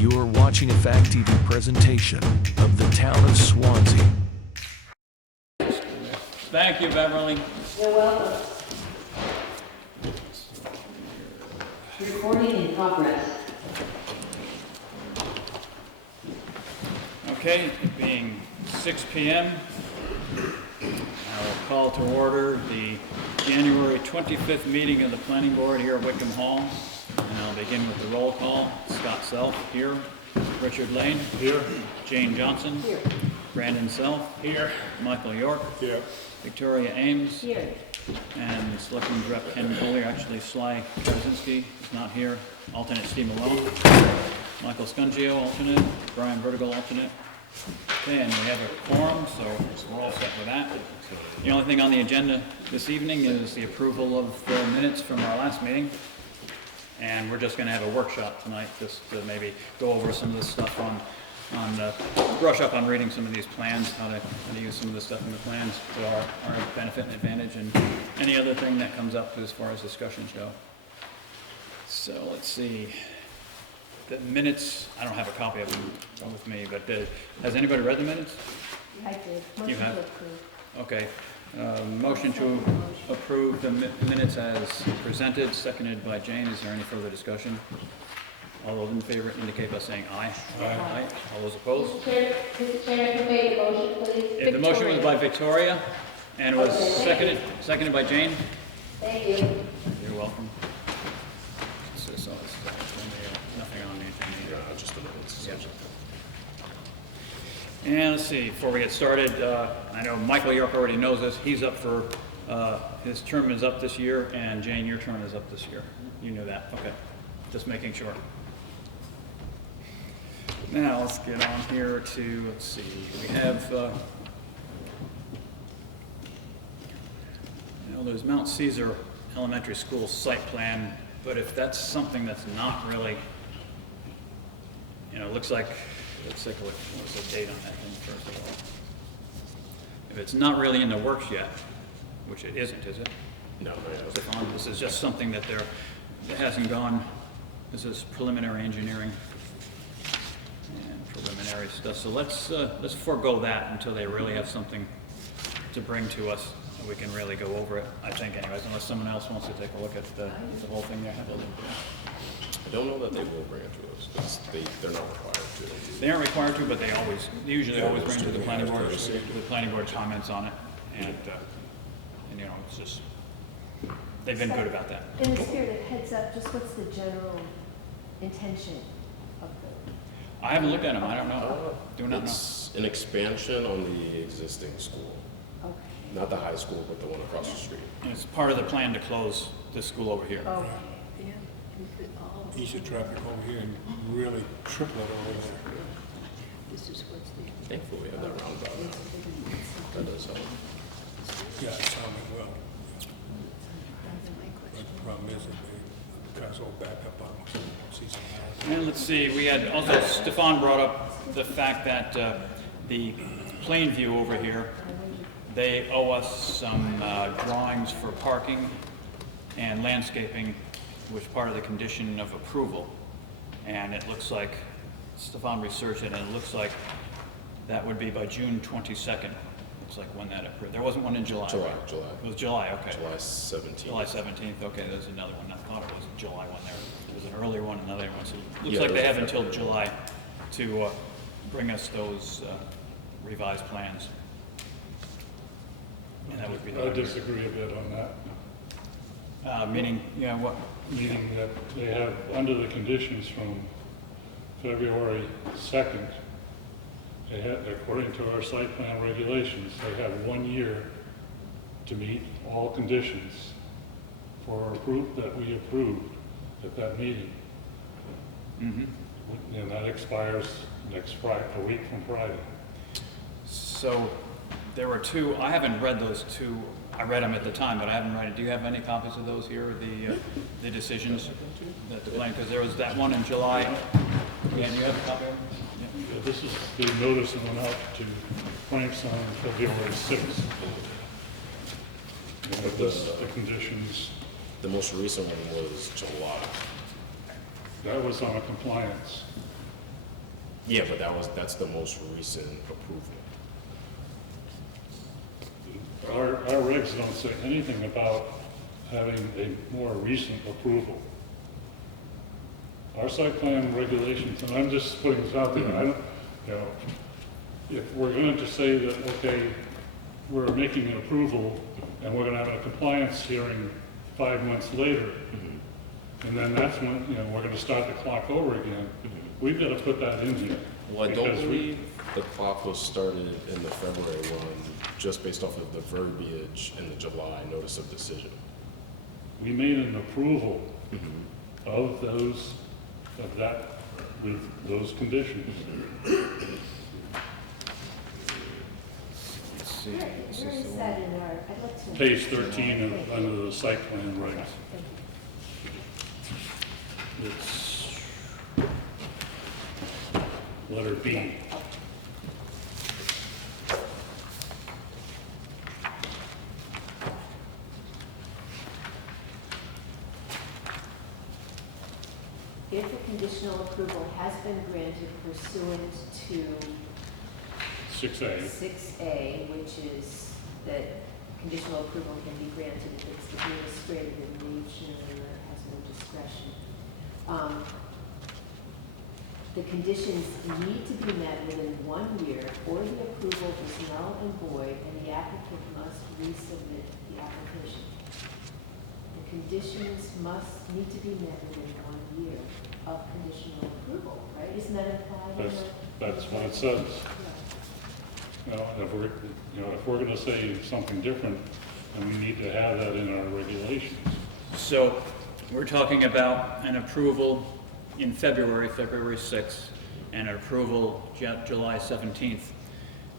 You are watching a Fact TV presentation of the town of Swanzey. Thank you, Beverly. You're welcome. Recording in progress. Okay, it being 6 p.m., I will call to order the January 25th meeting of the Planning Board here at Wickham Hall. And I'll begin with the roll call. Scott Self, here. Richard Lane. Here. Jane Johnson. Here. Brandon Self. Here. Michael York. Here. Victoria Ames. Here. And Selectman Rep Ken Collier, actually Sly Krasinski is not here. Alternate Steve Malone. Michael Scungio, alternate. Brian Vertigal, alternate. Okay, and we have a quorum, so we're all set with that. The only thing on the agenda this evening is the approval of the minutes from our last meeting. And we're just going to have a workshop tonight just to maybe go over some of this stuff brush up on reading some of these plans, how to use some of the stuff in the plans to our benefit and advantage, and any other thing that comes up as far as discussions go. So let's see. The minutes, I don't have a copy of them with me, but has anybody read the minutes? I did. You have? Motion to approve. Okay. Motion to approve the minutes as presented, seconded by Jane. Is there any further discussion? All those in favor indicate by saying aye. Aye. All those opposed? Mr. Chairman, who made the motion, please? The motion was by Victoria, and it was seconded by Jane. Thank you. You're welcome. So it's nothing on the agenda. Just a minute. Yeah. And let's see, before we get started, I know Michael York already knows this. He's up for, his term is up this year, and Jane, your term is up this year. You knew that, okay. Just making sure. Now, let's get on here to, let's see, we have, there's Mount Caesar Elementary School site plan, but if that's something that's not really, looks like, let's take a look, what's the date on that thing first of all? If it's not really in the works yet, which it isn't, is it? No, This is just something that that hasn't gone, this is preliminary engineering and preliminary stuff. So let's forego that until they really have something to bring to us and we can really go over it, I think anyways, unless someone else wants to take a look at the whole thing there. I don't know that they will bring it to us because they're not required to. They aren't required to, but they usually always bring it to the planning board. The planning board comments on it, and it's just they've been good about that. In the spirit of heads up, just what's the general intention of the? I haven't looked at them. I don't know. Do not know. It's an expansion on the existing school, Okay. not the high school, but the one across the street. And it's part of the plan to close this school over here. Oh. Ease the traffic over here and really triple it over there. Thankfully, we have that roundabout now. That does help. Yeah, it sounded well. But the problem is that the cars all back up on Season Hill. And let's see, we had also, Stefan brought up the fact that the Plainview over here, they owe us some drawings for parking and landscaping, which part of the condition of approval. And it looks like, Stefan researched it, and it looks like that would be by June 22nd. Looks like when that approved. There wasn't one in July. July. It was July, okay. July 17th. July 17th, okay, there's another one. I thought it was a July one there. There was an earlier one, another one. So it looks Yeah, like they there's have a until February. July to bring us those revised plans. And that would be I disagree a bit on that, meaning, what? meaning that they have, under the conditions from February 2nd, they have, according to our site plan regulations, they have 1 year to meet all conditions for that we approved at that meeting. Mm-hmm. And that expires next Friday, a week from Friday. So there were two, I haven't read those two. I read them at the time, but I haven't read it. Do you have any copies of those here, the decisions that the plan, because there was that one in July. Yeah, do you have a copy of it? Yeah, this is the notice that went out to Franks on February 6th. And But the conditions, the most recent one was July. that was on a compliance. Yeah, but that's the most recent approval. Our regs don't say anything about having a more recent approval. Our site plan regulations, and I'm just putting this out there, I don't, you know, if we're going to say that, okay, we're making an approval and we're going to have a compliance hearing 5 months later, and then that's when, you know, we're going to start the clock over again, we've got to put that in here. Well, I don't because believe the clock was started in the February one, just based off of the verbiage in the July notice of decision. we made an approval of those, of that, with those conditions. Where is that in our, I'd like to. Page 13 of, under the site plan regs. Thank you. It's letter B. If a conditional approval has been granted pursuant to 6A. 6A, which is that conditional approval can be granted if it's administrative in nature or has no discretion. The conditions need to be met within 1 year, or the approval is null and void, and the applicant must resubmit the application. The conditions need to be met within 1 year of conditional approval, right? Isn't that implied in the? That's what it says. Yeah. You know, if we're going to say something different, then we need to have that in our regulations. So we're talking about an approval in February 6th, and an approval July 17th.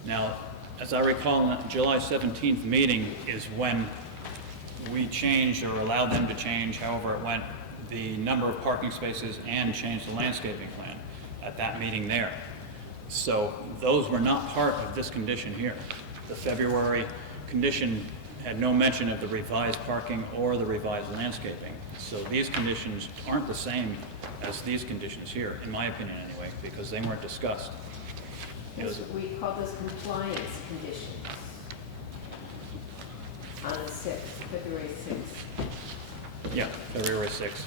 Now, as I recall, the July 17th meeting is when we changed or allowed them to change, however it went, the number of parking spaces and changed the landscaping plan at that meeting there. So those were not part of this condition here. The February condition had no mention of the revised parking or the revised landscaping. So these conditions aren't the same as these conditions here, in my opinion anyway, because they weren't discussed. It was- We call those compliance conditions on the 6th, February 6th, Yeah, February 6th.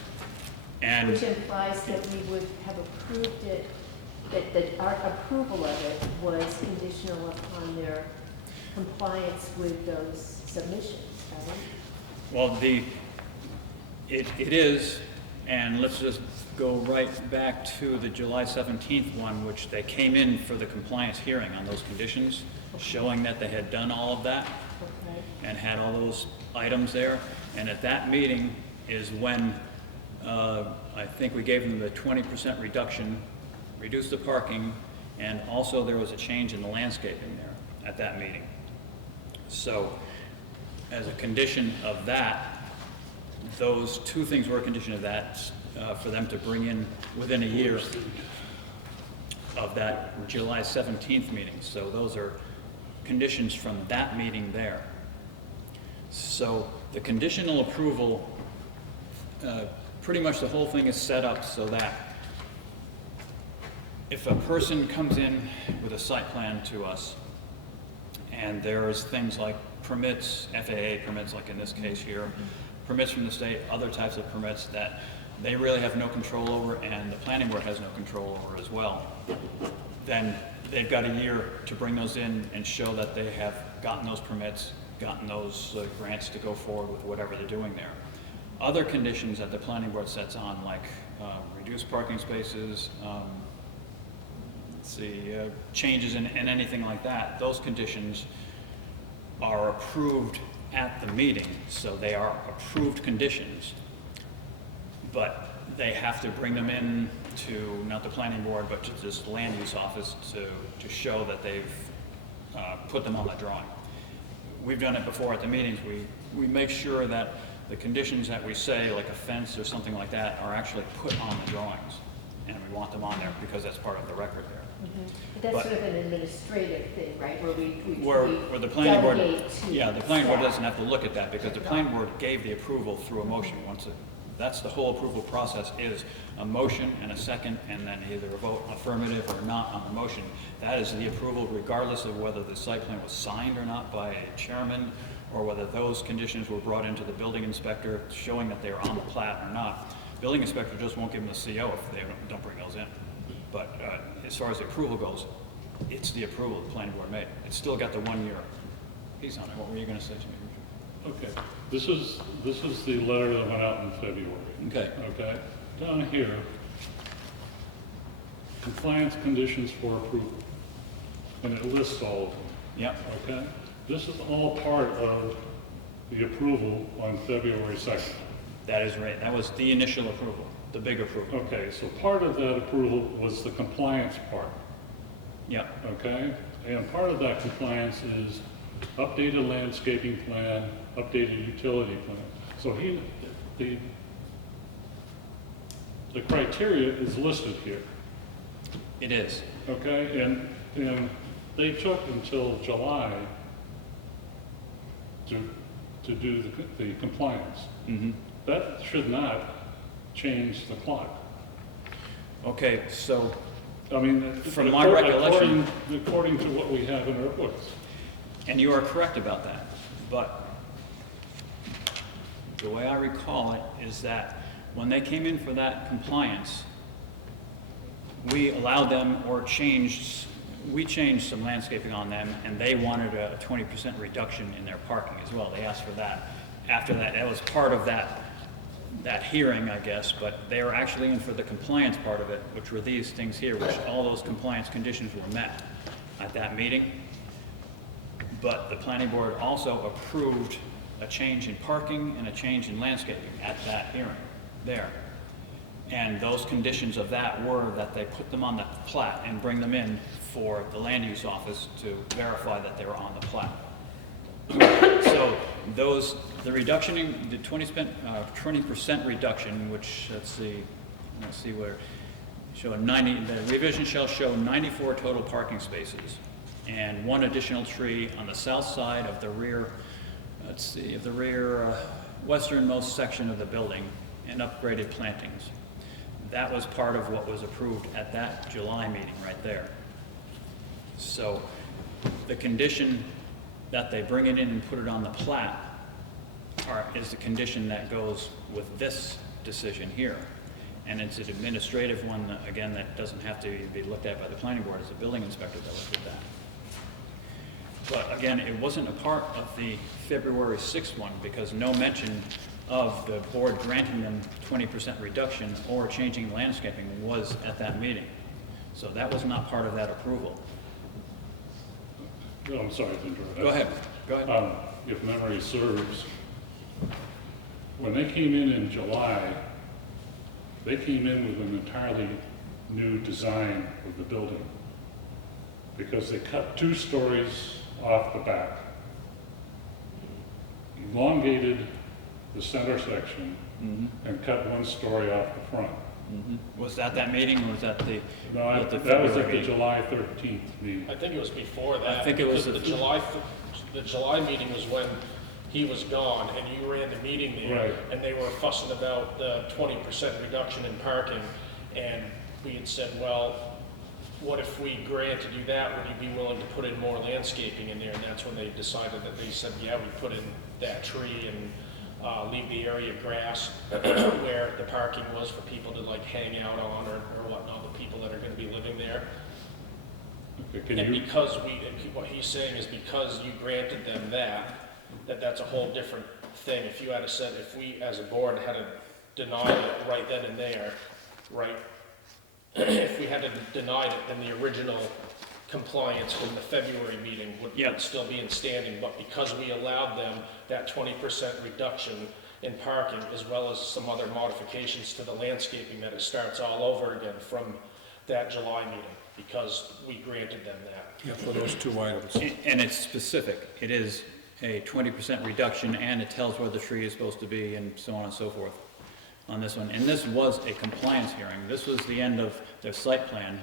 And which implies that we would have approved it, that our approval of it was conditional upon their compliance with those submissions, right? well, it is, and let's just go right back to the July 17th one, which they came in for the compliance hearing on those conditions, showing that they had done all of that Okay. and had all those items there. And at that meeting is when I think we gave them the 20% reduction, reduced the parking, and also there was a change in the landscaping there at that meeting. So as a condition of that, those two things were a condition of that, for them to bring in within a year of that July 17th meeting. So those are conditions from that meeting there. So the conditional approval, pretty much the whole thing is set up so that if a person comes in with a site plan to us, and there's things like permits, FAA permits, like in this case here, permits from the state, other types of permits that they really have no control over, and the planning board has no control over as well, then they've got a year to bring those in and show that they have gotten those permits, gotten those grants to go forward with whatever they're doing there. Other conditions that the planning board sets on, like reduced parking spaces, changes in anything like that, those conditions are approved at the meeting, so they are approved conditions. But they have to bring them in to, not the planning board, but to this land use office to show that they've put them on the drawing. We've done it before at the meetings. We make sure that the conditions that we say, like a fence or something like that, are actually put on the drawings. And we want them on there because that's part of the record there. But that's But- sort of an administrative thing, right, where we Where the planning board, delegate to yeah, the planning board staff. doesn't have to look at that because the planning board gave the approval through a motion once That's the whole approval process, is a motion and a second, and then either a vote affirmative or not on the motion. That is the approval regardless of whether the site plan was signed or not by a chairman, or whether those conditions were brought into the building inspector showing that they are on the plat or not. Building inspector just won't give them the CO if they don't bring those in. But as far as the approval goes, it's the approval the planning board made. It's still got the 1 year piece on it. What were you gonna say to me, Richard? Okay, this is the letter that went out in February. Okay. Okay, down here, compliance conditions for approval, and it lists all of them, Yep. okay? This is all part of the approval on February 2nd. That is right. That was the initial approval, the big approval. Okay, so part of that approval was the compliance part, Yep. okay? And part of that compliance is updated landscaping plan, updated utility plan. So the criteria is listed here, It is. okay? And they took until July to do the compliance. Mm-hmm. That should not change the clock. Okay, so I mean, From my recollection- according to what we have in our books. And you are correct about that, but the way I recall it is that when they came in for that compliance, we allowed them we changed some landscaping on them, and they wanted a 20% reduction in their parking as well. They asked for that. After that, that was part of that hearing, I guess, but they were actually in for the compliance part of it, which were these things here, which all those compliance conditions were met at that meeting. But the planning board also approved a change in parking and a change in landscaping at that hearing there. And those conditions of that were that they put them on the plat and bring them in for the land use office to verify that they were on the plat. So the reduction in the 20% reduction, which let's see where, the revision shall show 94 total parking spaces and 1 additional tree on the south side of the rear, westernmost section of the building, and upgraded plantings. That was part of what was approved at that July meeting right there. So the condition that they bring it in and put it on the plat is the condition that goes with this decision here. And it's an administrative one, again, that doesn't have to be looked at by the planning board. It's a building inspector that looked at that. But again, it wasn't a part of the February 6th one because no mention of the board granting them 20% reduction or changing landscaping was at that meeting. So that was not part of that approval. Oh, I'm sorry to interrupt. Go ahead. If memory serves, when they came in July, they came in with an entirely new design of the building because they cut 2 stories off the back, elongated the center section, and cut 1 story off the front. Was that meeting, or was that the? No, the that was at February the July 13th meeting. I think it was before that. I think it was because the July meeting was when he was gone and you ran the meeting there. Right. And they were fussing about the 20% reduction in parking. And we had said, well, what if we granted you that? Would you be willing to put in more landscaping in there? And that's when they decided that they said, yeah, we put in that tree and leave the area of grass where the parking was for people to like hang out on or whatnot, the people that are going to be living there. Okay, And because what he's saying is because you granted them that's a whole different thing. If you had said, if we as a board had to deny it right then and there, right? If we had to deny it, then the original compliance from the February meeting would still be in standing, but because we allowed them that 20% reduction in parking, as well as some other modifications to the landscaping, that it starts all over again from that July meeting, because we granted them that. Yeah, for those 2 items. And it's specific. It is a 20% reduction, and it tells where the tree is supposed to be, and so on and so forth on this one. And this was a compliance hearing. This was the end of their site plan,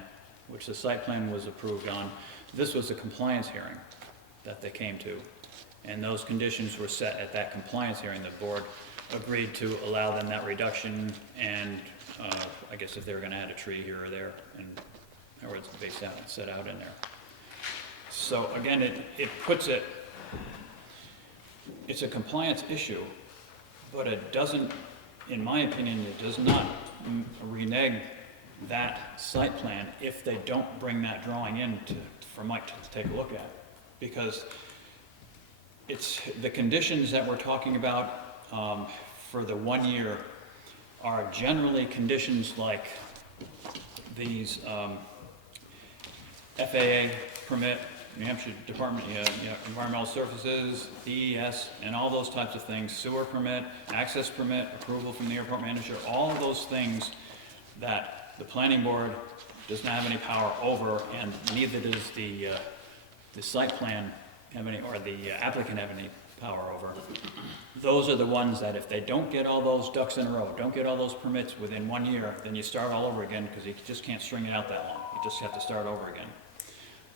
which the site plan was approved on. This was a compliance hearing that they came to. And those conditions were set at that compliance hearing. The board agreed to allow them that reduction, and, I guess if they were gonna add a tree here or there, and, or it's based out, set out in there. So again, it puts it, it's a compliance issue, but it doesn't, in my opinion, it does not renege that site plan if they don't bring that drawing in for Mike to take a look at. Because it's, the conditions that we're talking about for the 1 year are generally conditions like these FAA permit, New Hampshire Department, Environmental Services, DES, and all those types of things, sewer permit, access permit, approval from the airport manager, all of those things that the planning board does not have any power over, and neither does the site plan have any, or the applicant have any power over. Those are the ones that if they don't get all those ducks in a row, don't get all those permits within 1 year, then you start all over again, because you just can't string it out that long. You just have to start over again.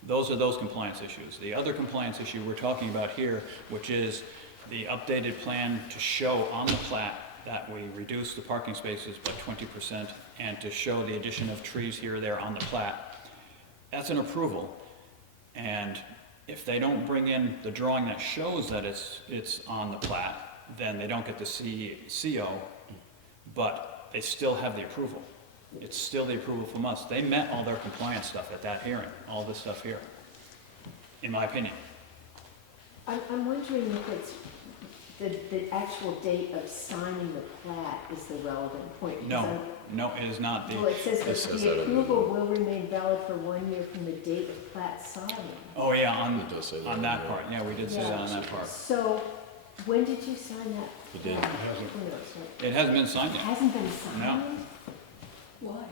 Those are those compliance issues. The other compliance issue we're talking about here, which is the updated plan to show on the plat that we reduce the parking spaces by 20% and to show the addition of trees here or there on the plat, that's an approval. And if they don't bring in the drawing that shows that it's on the plat, then they don't get the CO, but they still have the approval. It's still the approval from us. They met all their compliance stuff at that hearing, all this stuff here, in my opinion. I'm wondering if it's the actual date of signing the plat is the relevant point. No, no, it is not. Well, it says It that says the that in the- approval will remain valid for 1 year from the date of plat signing. Oh, yeah, It does say that on in that there. part, yeah, we did say that on that part. So, when did you sign that? You did. plat? It hasn't. Oh, no, sorry. It hasn't been signed It yet. hasn't been signed? No. Why?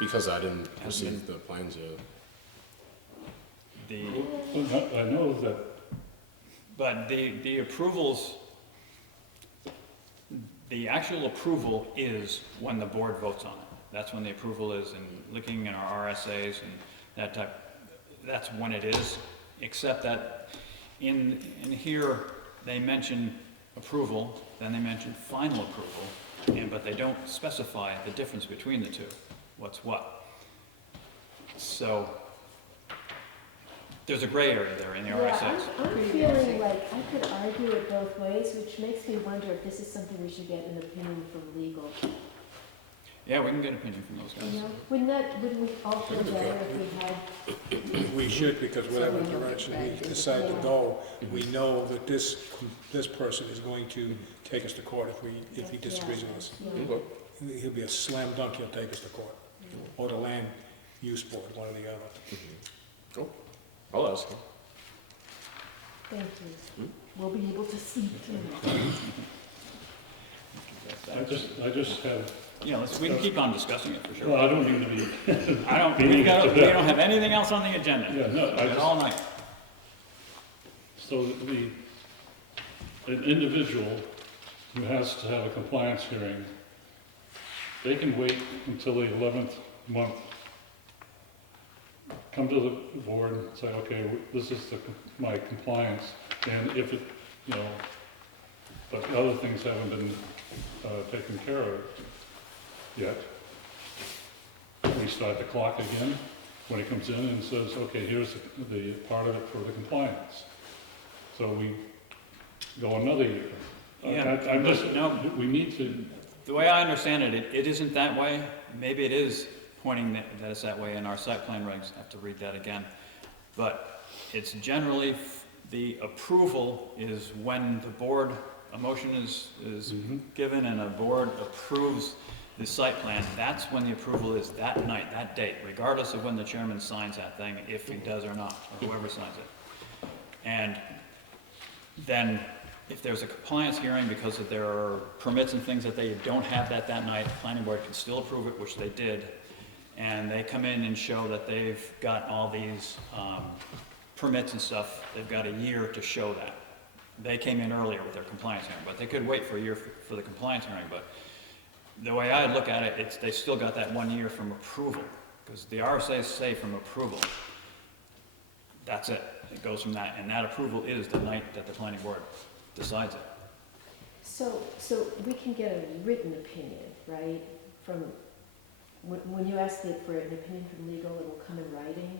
Because I didn't Hasn't receive the plans yet. I know that, But the approvals, the actual approval is when the board votes on it. That's when the approval is, and looking at our RSAs and that type, that's when it is. Except that in here, they mention approval, then they mention final approval, but they don't specify the difference between the two, what's what. So, there's a gray area there in the RSAs. Yeah, I'm feeling like I could argue it both ways, which makes me wonder if this is something we should get an opinion from legal. Yeah, we can get opinion from those guys. You know, wouldn't we all feel better if we had? We should, because whatever direction we decide to go, we know that this person is going to take us to court if he disagrees with us. Yeah. Okay. He'll be a slam dunk, he'll take us to court, or the land use board, one or the other. Cool. I'll ask him. Thank you. We'll be able to see too. I just have, Yeah, we can keep on discussing it for sure. well, I don't mean to be, I don't, beating we it to don't death. have anything else on the agenda. yeah, no, I It's all just, night. so an individual who has to have a compliance hearing, they can wait until the 11th month, come to the board and say, okay, this is my compliance, and if it, you know, but the other things haven't been taken care of yet, we start the clock again when he comes in and says, okay, here's the part of it for the compliance. So we go another year. Yeah, I'm just, no. we need to, The way I understand it, it isn't that way. Maybe it is pointing that it's that way in our site plan regs. I have to read that again. But it's generally, the approval is when the board, a motion is given and a board approves the site plan. That's when the approval is, that night, that date, regardless of when the chairman signs that thing, if he does or not, or whoever signs it. And then if there's a compliance hearing because of there are permits and things that they don't have that night, the planning board can still approve it, which they did. And they come in and show that they've got all these permits and stuff. They've got a year to show that. They came in earlier with their compliance hearing, but they could wait for a year for the compliance hearing. But the way I look at it, they still got that 1 year from approval, because the RSA's say from approval. That's it. It goes from that, and that approval is the night that the planning board decides it. So we can get a written opinion, right? From, when you ask for an opinion from legal, it'll come in writing?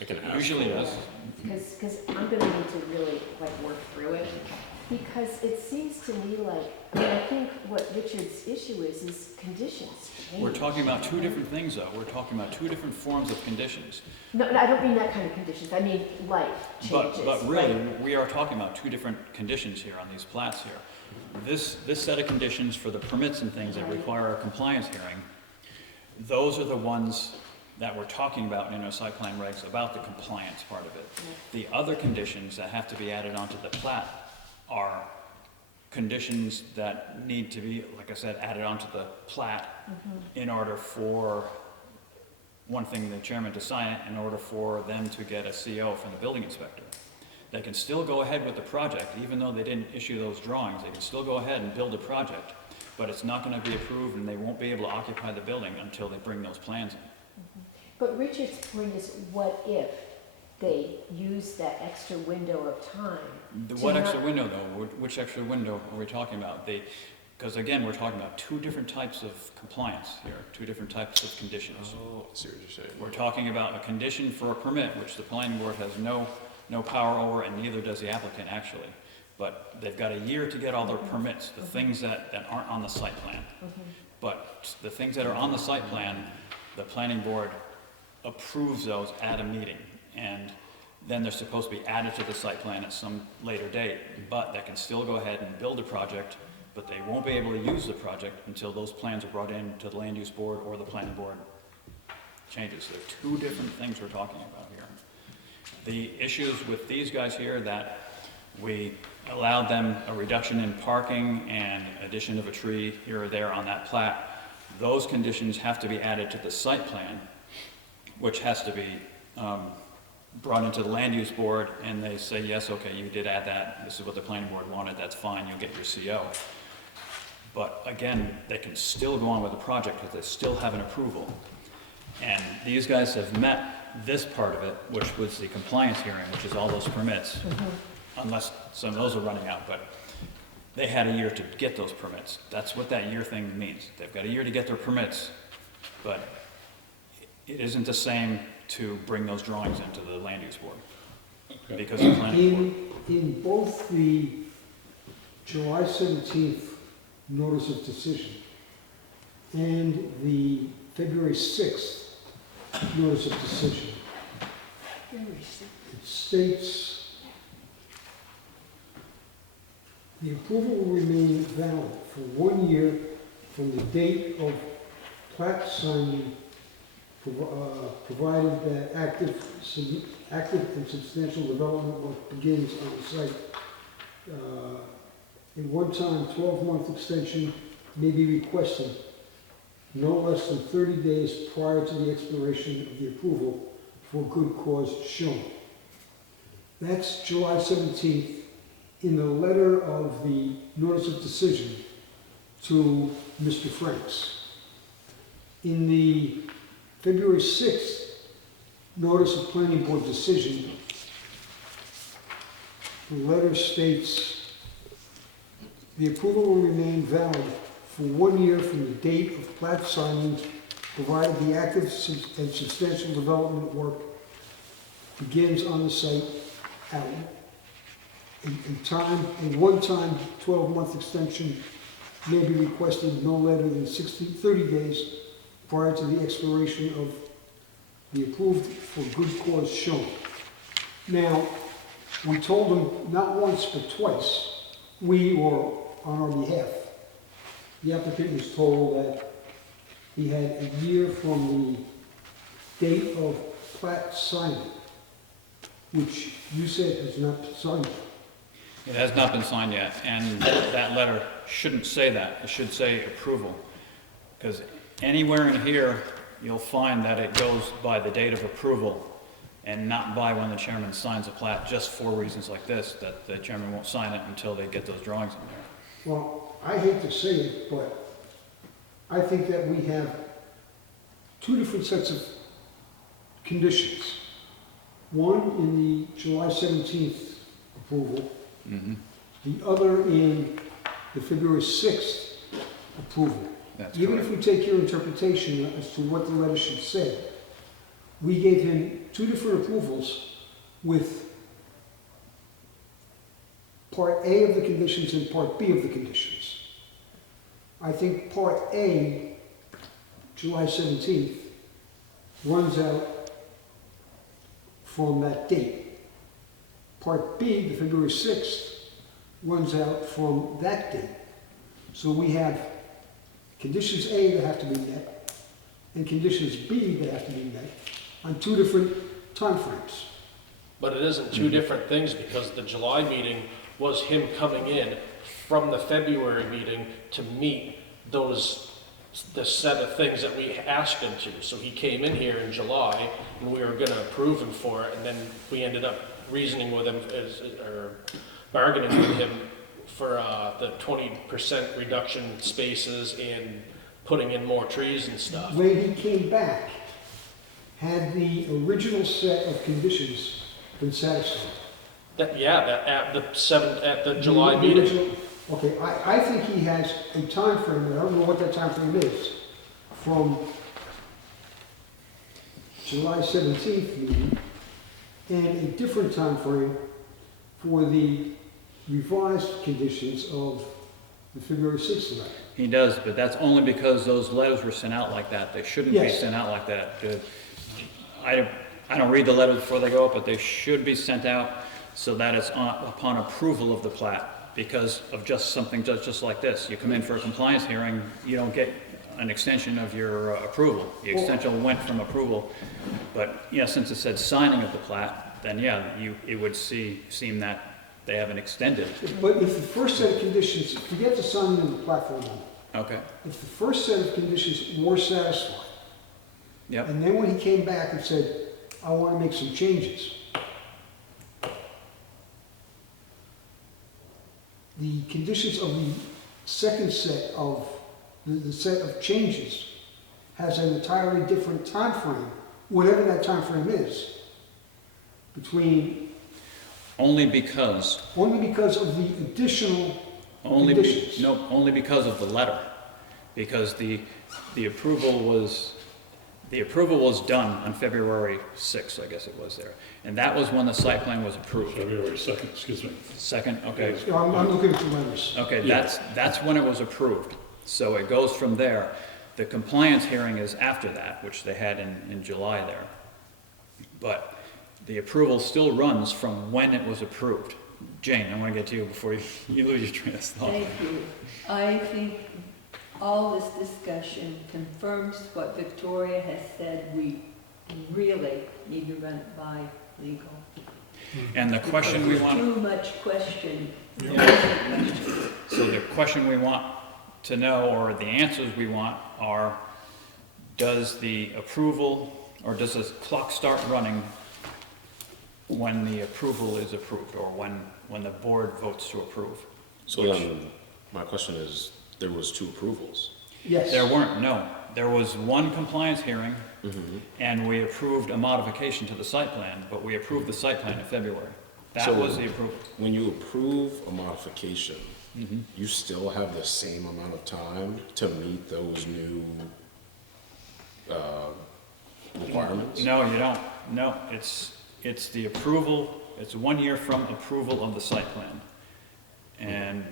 I can ask. Usually does. Because I'm gonna need to really like work through it, because it seems to me like, I mean, I think what Richard's issue is conditions change. We're talking about two different things, though. We're talking about two different forms of conditions. No, I don't mean that kind of conditions, I mean life changes. But really, right? we are talking about two different conditions here on these plats here. This set of conditions for the permits and things that Right. require a compliance hearing, those are the ones that we're talking about in our site plan regs about the compliance part of it. The other conditions that have to be added onto the plat are conditions that need to be, like I said, added onto the plat in order for, one thing, the chairman to sign it, in order for them to get a CO from the building inspector. They can still go ahead with the project, even though they didn't issue those drawings, they can still go ahead and build a project, but it's not gonna be approved and they won't be able to occupy the building until they bring those plans in. But Richard's point is, what if they use that extra window of time? What to extra not- window though? Which extra window are we talking about? Because again, we're talking about two different types of compliance here, two different types of conditions. Oh, I see what you're saying. We're talking about a condition for a permit, which the planning board has no power over, and neither does the applicant actually. But they've got a year to get all their permits, the things that aren't on the site plan. But the things that are on the site plan, the planning board approves those at a meeting. And then they're supposed to be added to the site plan at some later date. But they can still go ahead and build a project, but they won't be able to use the project until those plans are brought in to the land use board or the planning board changes. They're two different things we're talking about here. The issues with these guys here, that we allowed them a reduction in parking and addition of a tree here or there on that plat, those conditions have to be added to the site plan, which has to be brought into the land use board, and they say, yes, okay, you did add that, this is what the planning board wanted, that's fine, you'll get your CO. But again, they can still go on with the project because they still have an approval. And these guys have met this part of it, which was the compliance hearing, which is all those permits, unless some of those are running out, but they had a year to get those permits. That's what that year thing means. They've got a year to get their permits, but it isn't the same to bring those drawings into the land use board, Okay. because the planning board. In both the July 17th notice of decision and the February 6th notice of decision, it states the approval will remain valid for 1 year from the date of plat signing, provided that active and substantial development work begins on the site. A one-time 12-month extension may be requested no less than 30 days prior to the expiration of the approval for good cause shown. That's July 17th in the letter of the notice of decision to Mr. Franks. In the February 6th notice of planning board decision, the letter states, the approval will remain valid for 1 year from the date of plat signing, provided the active and substantial development work begins on the site at a one-time 12-month extension may be requested no later than 30 days prior to the expiration of the approved for good cause shown. Now, we told them not once but twice, we or on our behalf, the applicant was told that he had a year from the date of plat signing, which you said has not been signed. It has not been signed yet, and that letter shouldn't say that. It should say approval. Because anywhere in here, you'll find that it goes by the date of approval and not by when the chairman signs a plat, just for reasons like this, that the chairman won't sign it until they get those drawings in there. Well, I hate to say it, but I think that we have two different sets of conditions. One in the July 17th approval, the other in the February 6th approval. That's Even if correct. we take your interpretation as to what the letter should say, we gave him two different approvals with Part A of the conditions and Part B of the conditions. I think Part A, July 17th, runs out from that date. Part B, the February 6th, runs out from that date. So we have conditions A that have to be met and conditions B that have to be met on two different timeframes. But it isn't two different things, because the July meeting was him coming in from the February meeting to meet the set of things that we asked him to. So he came in here in July, and we were gonna approve him for it, and then we ended up reasoning with him, or bargaining with him for the 20% reduction spaces and putting in more trees and stuff. When he came back, had the original set of conditions been satisfied? That at the July The meeting. original- Okay, I think he has a time frame, and I don't know what that time frame is, from July 17th meeting, and a different time frame for the revised conditions of the February 6th letter. He does, but that's only because those letters were sent out like that. They shouldn't be Yes. sent out like that. I don't read the letters before they go up, but they should be sent out so that it's upon approval of the plat, because of just something just like this. You come in for a compliance hearing, you don't get an extension of your approval. The extension went from approval, but yeah, since it said signing of the plat, then yeah, it would seem that they haven't extended. But if the first set of conditions, forget the signing of the platform, Okay, if the first set of conditions were satisfied, yep. and then when he came back and said, I want to make some changes, the conditions of the second set of, the set of changes has an entirely different time frame, whatever that time frame is, between, Only because only because of the additional conditions. Only because of the letter, because the approval was done on February 6th, I guess it was there, and that was when the site plan was approved. February 2nd, excuse me. Second, okay, Yeah, I'm looking at the letters. okay, Yeah. that's when it was approved. So it goes from there. The compliance hearing is after that, which they had in July there, but the approval still runs from when it was approved. Jane, I want to get to you before you lose your train of thought. Thank you. I think all this discussion confirms what Victoria has said. We really need to run it by legal. And the question we want. Too much question. So the question we want to know, or the answers we want, are, does the approval, or does the clock start running when the approval is approved, or when the board votes to approve? So then, my question is, there was two approvals. Yes. There weren't, no. There was one compliance hearing, and we approved a modification to the site plan, but we approved the site plan in February. That So- was the approval. When you approve a modification, you still have the same amount of time to meet those new requirements? No, you don't. No, it's the approval, it's 1 year from approval of the site plan. And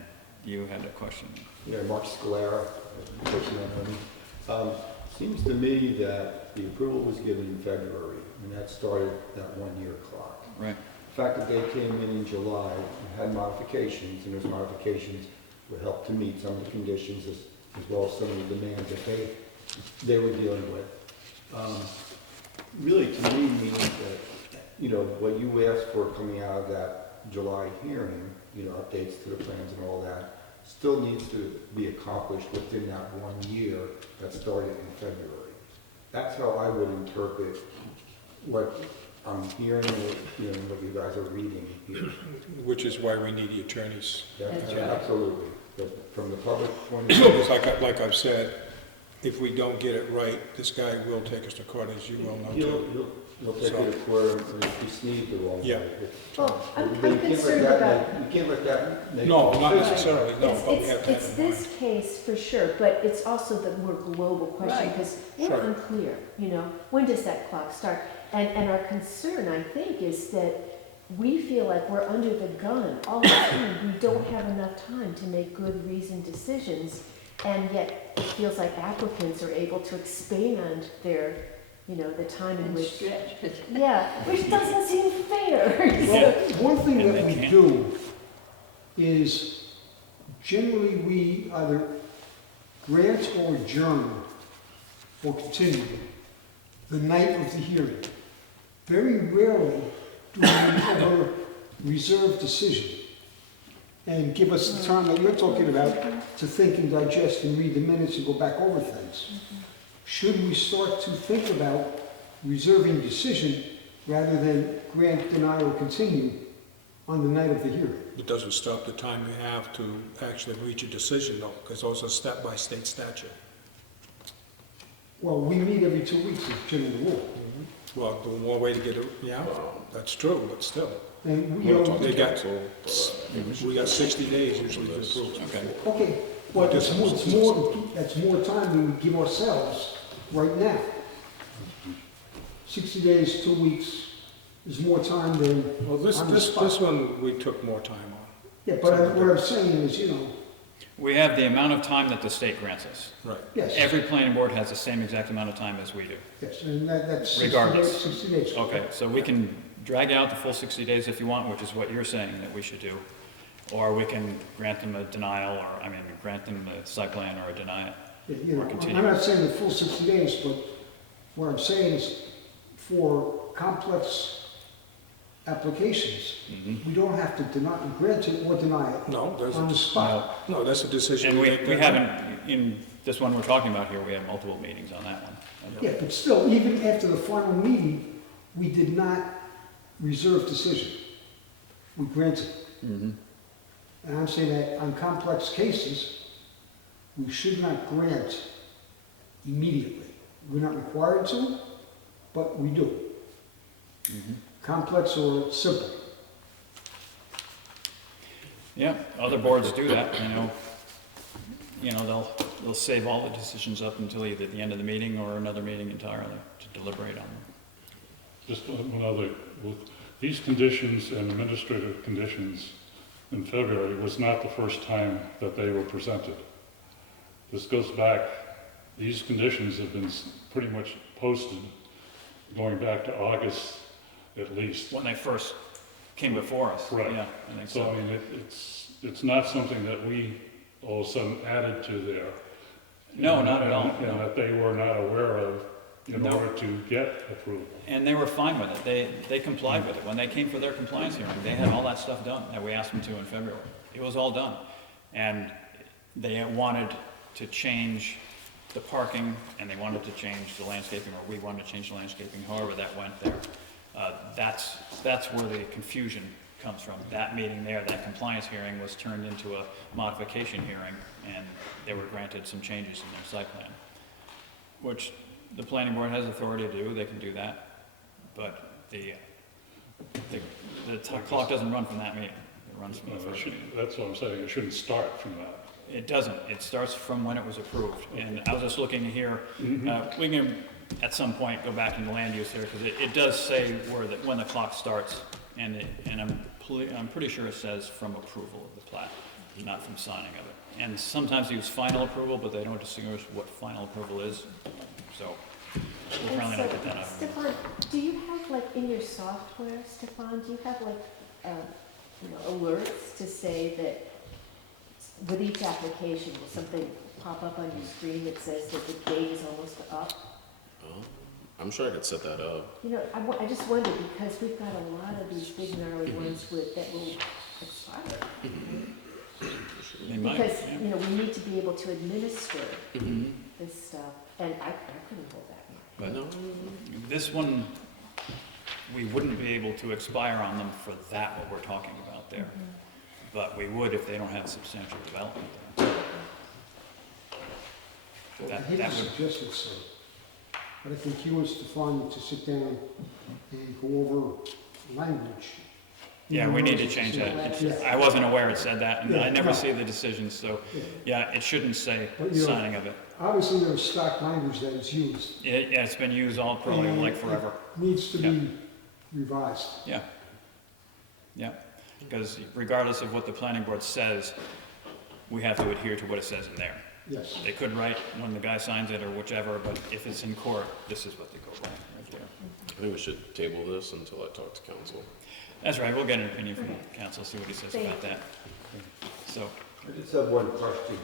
you had a question. Yeah, Mark Scalera, seems to me that the approval was given in February, and that started that 1 year clock. Right. The fact that they came in July and had modifications, and those modifications would help to meet some of the conditions as well as some of the demands that they were dealing with. Really, to me, means that, you know, what you asked for coming out of that July hearing, you know, updates to the plans and all that, still needs to be accomplished within that 1 year that started in February. That's how I would interpret what I'm hearing, you know, what you guys are reading here. Which is why we need the attorneys. That- That's right. Absolutely. But from the public point of view, Because like I've said, if we don't get it right, this guy will take us to court, as you well know too. He'll take you to court if you sneeze the wrong way. Yeah. Well, I'm But you can't let concerned that about, make- You can't let that make. No, not decision. necessarily, no, it's, but we have to it's have it in mind. this case for sure, but it's also the more global question, Right. because we're Sure. unclear, you know, when does that clock start? And our concern, I think, is that we feel like we're under the gun all the time. We don't have enough time to make good reasoned decisions, and yet it feels like applicants are able to expand their, you know, the time in And which, stretch it. yeah, which doesn't seem fair. Well, one thing And that they we can't. do is generally we either grant or adjourn or continue the night of the hearing. Very rarely do we ever reserve decision and give us the time that you're talking about to think and digest and read the minutes and go back over things. Should we start to think about reserving decision rather than grant, deny, or continue on the night of the hearing? It doesn't stop the time you have to actually reach a decision though, because those are set by state statute. Well, we meet every 2 weeks as general rule. Well, the one way to get it, yeah, that's true, but still. And, We you don't know, talk to they got- council, but We got 60 days usually to This. approve. Okay. okay, well, that's more time than we give ourselves right now. 60 days, 2 weeks is more time than Well, this on the spot. one, we took more time on. Yeah, but what I'm saying is, you know, We have the amount of time that the state grants us. Right. yes, Every planning board has the same exact amount of time as we do. yes, and that's 60 Regardless. days, 60 days. Okay, so we can drag out the full 60 days if you want, which is what you're saying that we should do. Or we can grant them a denial, or, I mean, grant them a site plan or deny it. Yeah, you know, Or continue. I'm not saying the full 60 days, but what I'm saying is for complex applications, we don't have to deny, grant it or deny it No, there's, on the spot. no, that's a decision. And we make we that haven't, in this one we're talking about here, we had multiple meetings on that one. Yeah, but still, even after the final meeting, we did not reserve decision. We granted. And I'm saying that on complex cases, we should not grant immediately. We're not required to, but we do. Complex or simple. Yeah, other boards do that, you know, they'll save all the decisions up until either the end of the meeting or another meeting entirely to deliberate on them. Just one other, with these conditions and administrative conditions in February was not the first time that they were presented. This goes back, these conditions have been pretty much posted going back to August at least. When they first came before us. Right. Yeah, I think So, I so. mean, it's not something that we all of a sudden added to there. No, not at all, And no. that they were not aware of in No. order to get approval. And they were fine with it. They complied with it. When they came for their compliance hearing, they had all that stuff done that we asked them to in February. It was all done. And they wanted to change the parking, and they wanted to change the landscaping, or we wanted to change the landscaping, however that went there. That's where the confusion comes from. That meeting there, that compliance hearing was turned into a modification hearing, and they were granted some changes in their site plan, which the planning board has authority to do, they can do that. But the clock doesn't run from that meeting, it runs from the first meeting. That's what I'm saying, it shouldn't start from that. It doesn't, it starts from when it was approved. And I was just looking here, we can at some point go back into land use there, because it does say when the clock starts, and I'm pretty sure it says from approval of the plat, not from signing of it. And sometimes they use final approval, but they don't distinguish what final approval is, so we'll And probably so, not get that out. Stefan, do you have like in your software, Stefan, do you have like, alerts to say that with each application, will something pop up on your screen that says that the date is almost up? I'm sure I could set that up. You know, I just wonder, because we've got a lot of these big gnarly ones that will expire. They might, Because, yeah. we need to be able to administer this stuff, and I couldn't hold that. But this one, we wouldn't be able to expire on them for that, what we're talking about there. But we would if they don't have substantial development there. I That, hate that to would, suggest it, sir, but I think he wants Stefan to sit down and go over language. yeah, we need to change that. Yeah. I wasn't aware it said that, and Yeah, I never no. see the decisions, so, Yeah. yeah, it shouldn't say But, you know, signing of it. Obviously, there's stock language that is used. Yeah, it's been used all probably and like forever. it Needs to be revised. Yeah. Yeah, because regardless of what the planning board says, we have to adhere to what it says in there. Yes. They could write when the guy signs it or whichever, but if it's in court, this is what they go by, right there. I think we should table this until I talk to council. That's right, we'll get an opinion from council, see what he says about that. So, I just have one question.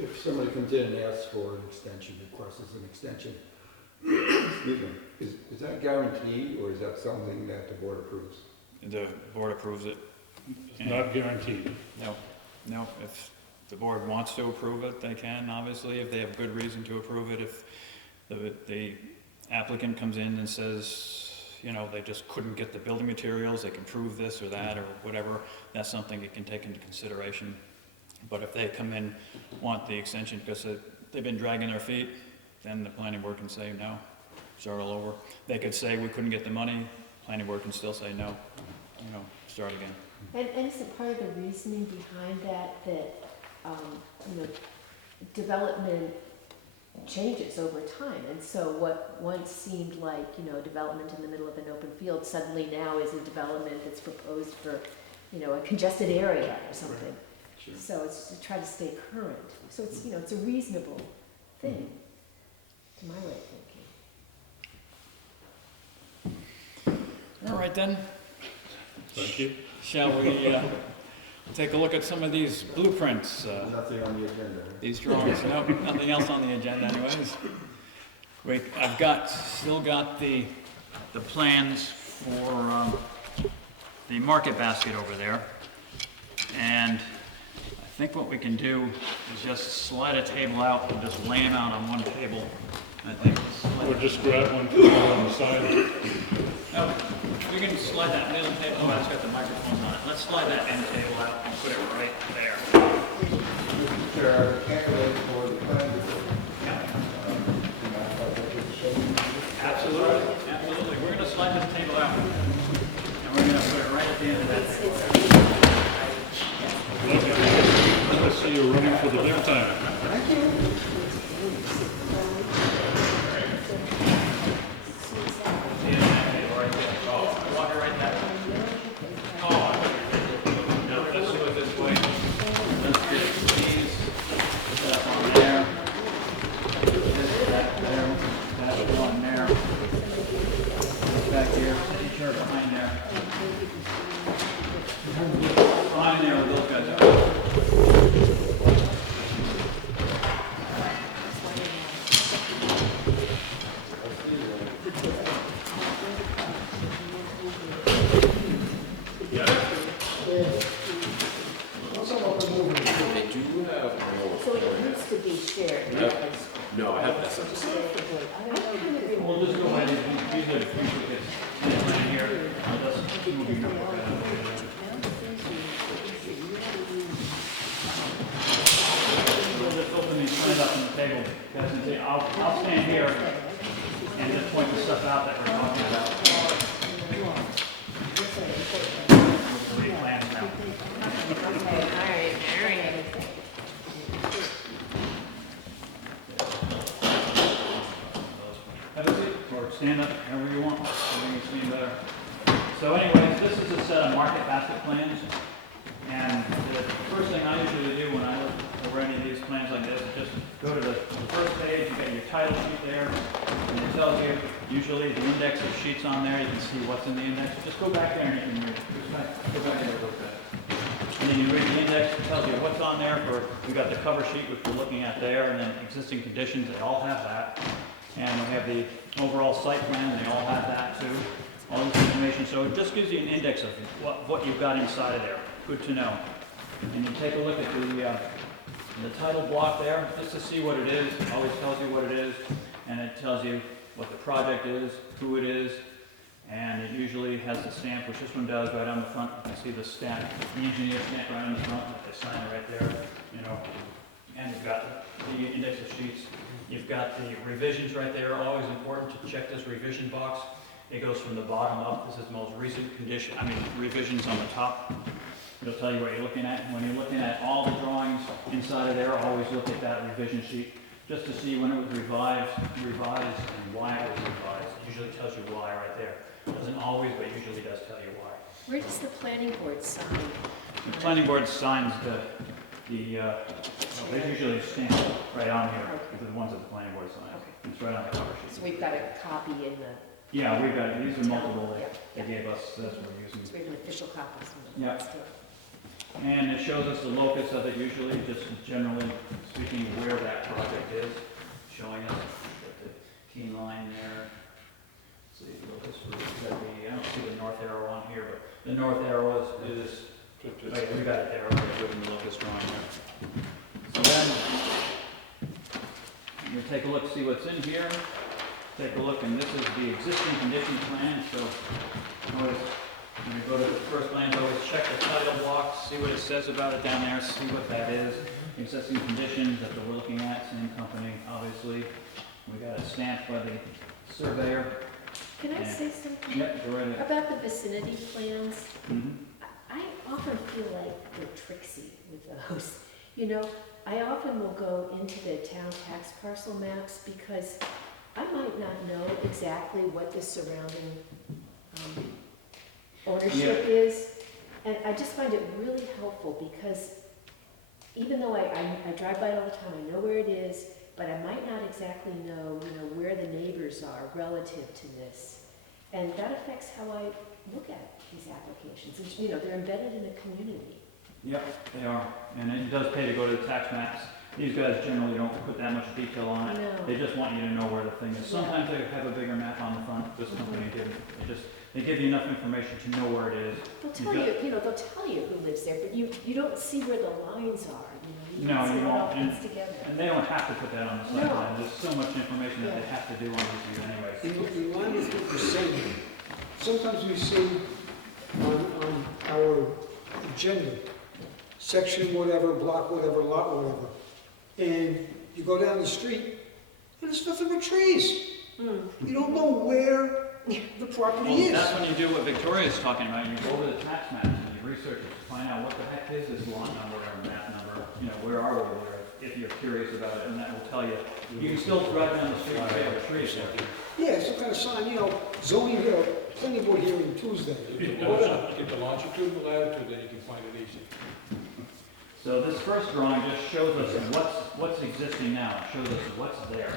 If somebody comes in and asks for an extension, requests an extension, excuse me, is that guaranteed, or is that something that the board approves? the board approves it. It's not guaranteed. No, if the board wants to approve it, they can, obviously, if they have good reason to approve it. If the applicant comes in and says, you know, they just couldn't get the building materials, they can prove this or that or whatever, that's something you can take into consideration. But if they come in, want the extension because they've been dragging their feet, then the planning board can say no, start all over. They could say we couldn't get the money, planning board can still say no, you know, start again. And isn't part of the reasoning behind that, you know, development changes over time? And so what once seemed like, you know, development in the middle of an open field, suddenly now is a development that's proposed for, you know, a congested area or something. Sure. So it's to try to stay current. So it's, you know, it's a reasonable thing, to my way of thinking. All right then, Thank you. shall we take a look at some of these blueprints? Nothing on the agenda. These drawings, nope, nothing else on the agenda anyways. I've still got the plans for the market basket over there. And I think what we can do is just slide a table out and just lay them out on one table. I think. Or just grab one from on the side. No, we can slide that middle table, oh, it's got the microphones on it. Let's slide that end table out and put it right there. There are candidates for the planning board. Absolutely, absolutely. We're gonna slide this table out. And we're gonna put it right at the end of that table. I see you running for the big time. The end of that table right there. Oh, walk it right there. Oh, no, let's do it this way. Let's get these, put that on there. This, that there, that one there. This back here, take care behind there. Behind there where those guys are. They do have. So it used to be shared. No, I have SMC. We'll just go ahead and these are the duplicates. Right here, I'll just move your book out of the way. We'll just open these plans up on the table. Guys can see, I'll stand here and just point the stuff out that we're talking about. We'll leave plans now. Okay, all right. Have a seat, or stand up, however you want, whatever you see better. So anyways, this is a set of market basket plans. And the first thing I usually do when I look over any of these plans like this is just go to the first page, you get your title sheet there, and it tells you, usually the index of sheets on there, you can see what's in the index. Just go back there and you can read, go back there real quick. And then you read the index, it tells you what's on there for, we got the cover sheet, which we're looking at there, and then existing conditions, they all have that. And we have the overall site plan, they all have that too, all this information. So it just gives you an index of what you've got inside of there. Good to know. And you take a look at the title block there, just to see what it is. It always tells you what it is, and it tells you what the project is, who it is, and it usually has the stamp, which this one does right on the front. You can see the stamp, the engineer stamp right on the front, they sign it right there, you know, And you've got the index of sheets. You've got the revisions right there. Always important to check this revision box. It goes from the bottom up. This is the most recent condition, revisions on the top. It'll tell you what you're looking at. When you're looking at all the drawings inside of there, always look at that revision sheet, just to see when it was revised, and why it was revised. It usually tells you why right there. Doesn't always, but usually does tell you why. Where does the planning board sign? The planning board signs they usually stamp it right on here, Okay. the ones that the planning board signs. Okay. It's right on the cover So sheet. we've got a copy in the, Yeah, we've got, these are multiple Yeah, they yeah. gave us, that's what we're using. so we have an official copy. Yeah. And it shows us the locus of it usually, just generally speaking, where that project is, showing us the key line there. Let's see, locus, I don't see the north arrow on here, but the north arrow is right, we got it there, we're doing the locus drawing there. So then, you take a look, see what's in here, take a look, and this is the existing condition plan, so notice when you go to the first plans, always check the title block, see what it says about it down there, see what that is. Existing conditions that we're looking at, same company, obviously. We got it stamped by the surveyor. Can I say something? Yep, go right ahead. About the vicinity plans? Mhm. I often feel like they're tricksy with those. You know, I often will go into the town tax parcel maps because I might not know exactly what the surrounding ownership is. And I just find it really helpful because even though I drive by it all the time, I know where it is, but I might not exactly know, where the neighbors are relative to this. And that affects how I look at these applications. And, they're embedded in a community. Yep, they are. And it does pay to go to the tax maps. These guys generally don't put that much detail on it. No. They just want you to know where the thing is. Sometimes they have a bigger map on the front. This company didn't. They give you enough information to know where it is. They'll tell they'll tell you who lives there, but you don't see where the lines are, You No, don't see you how it all won't. fits together. And they don't have to put that on the site No. plan. There's so much information that they have to do on these anyways. In line with what you're saying, sometimes we see on our agenda, section whatever, block whatever, lot whatever, and you go down the street, and there's nothing but trees. You don't know where the property Well, is. that's when you do what Victoria's talking about. You go over the tax maps and you research it to find out what the heck is this lot number or map number. Where are we there? If you're curious about it, and that will tell you. You can still drive down the street and say the trees there. Yeah, some kind of sign, zoning, planning board hearing Tuesday. Get the longitude and the latitude, then you can find it easy. So this first drawing just shows us what's existing now. It shows us what's there.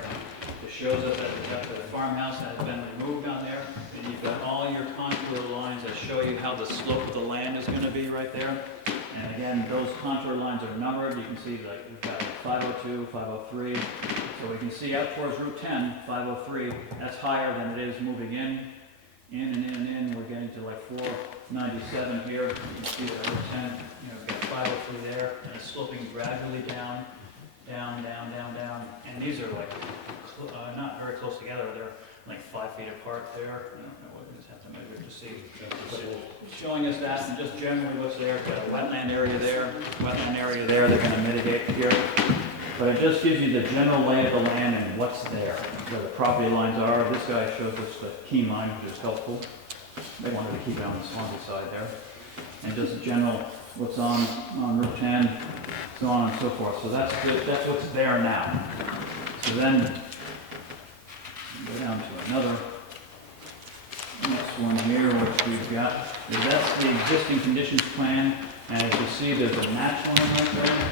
It shows us that the farmhouse has been removed on there, and you've got all your contour lines that show you how the slope of the land is going to be right there. And again, those contour lines are numbered. You can see we've got 502, 503. So we can see out towards Route 10, 503. That's higher than it is moving in. We're getting to 497 here. You can see that Route 10, we've got 503 there, and it's sloping gradually down. And these are not very close together. They're 5 feet apart there. I don't know what we just have to measure to see. But showing us that and just generally what's there. Got a wetland area there, they're going to mitigate here. But it just gives you the general lay of the land and what's there, where the property lines are. This guy shows us the key line, which is helpful. They wanted to keep it on the Swanzey side there. And just general what's on Route 10, so on and so forth. So that's what's there now. So then, go down to another next one here, which we've got. That's the existing conditions plan, and as you see, there's a match line right there.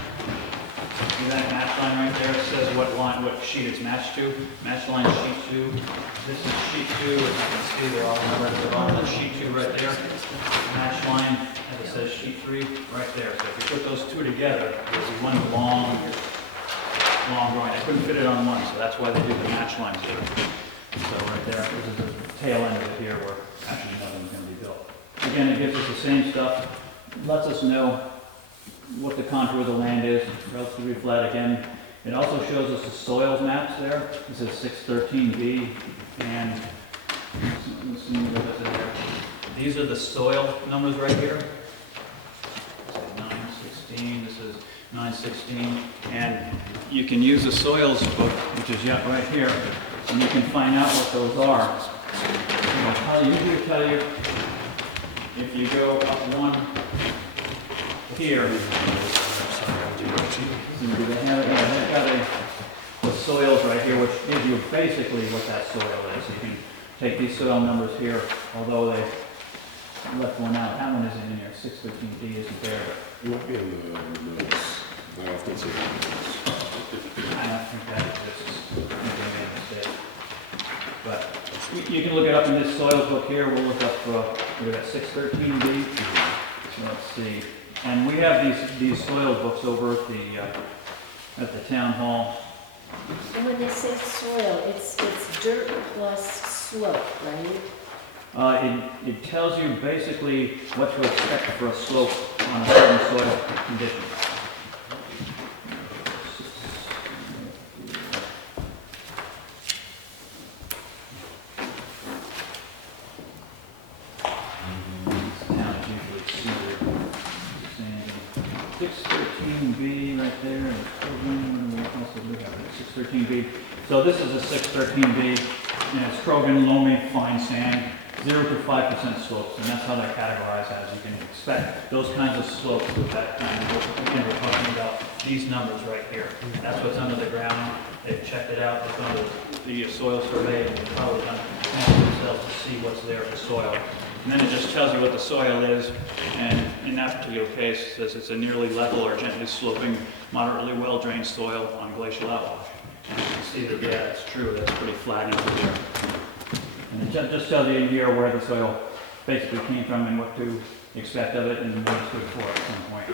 See that match line right there? It says what sheet it's matched to. Match line sheet 2. This is sheet 2. As you can see, they're all numbered at the bottom. That's sheet 2 right there. Match line, and it says sheet 3 right there. So if you put those two together, there's one long drawing. I couldn't fit it on one, so that's why they do the match lines here. So right there, this is the tail end of it here where actually nothing's going to be built. Again, it gives us the same stuff. Lets us know what the contour of the land is, relatively flat again. It also shows us the soils maps there. This is 613B, and let's see what that's in there. These are the soil numbers right here. 916, this is 9 9/16, and you can use the soils book, which is right here, and you can find out what those are. I'll usually tell you, if you go up one here, they've got the soils right here, which gives you basically what that soil is. You can take these soil numbers here, although they left one out. That one isn't in here. 613D isn't there. It won't be in the notes. I often see the notes. I don't think that exists. I think they made a mistake. But you can look it up in this soil book here. We'll look up, we've got 613D. So let's see. And we have these soil books over at the town hall. And when they say soil, it's dirt plus slope, right? It tells you basically what to expect for a slope on a certain soil condition. Now it's usually cedar, sandy. 613B right there. What else do we have? 613B. So this is a 613B. And it's Krogan, loamy, fine sand, 0 to 5% slopes, and that's how they're categorized as. You can expect those kinds of slopes with that kind of, again, we're talking about these numbers right here. That's what's under the ground. They've checked it out. They've done the soil survey, and they've probably done themselves to see what's there for soil. And then it just tells you what the soil is, and in that particular case, it says it's a nearly level or gently sloping, moderately well-drained soil on glacial outwash. And you can see that, yeah, that's true. That's pretty flat into there. And it just tells you in here where the soil basically came from and what to expect of it and what it's good for at some point.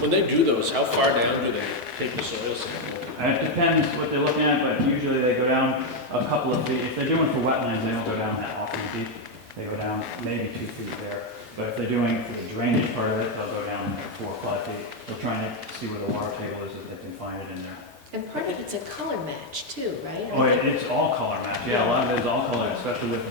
When they do those, how far down do they take the soil sample? It depends what they're looking at, but usually they go down a couple of feet. If they're doing for wetlands, they don't go down that often deep. They go down maybe 2 feet there. But if they're doing for the drainage part of it, they'll go down 4 or 5 feet. They'll try to see where the water table is if they can find it in there. And part of it's a color match too, right? Oh, it's all color match. Yeah, a lot of it is all color, especially with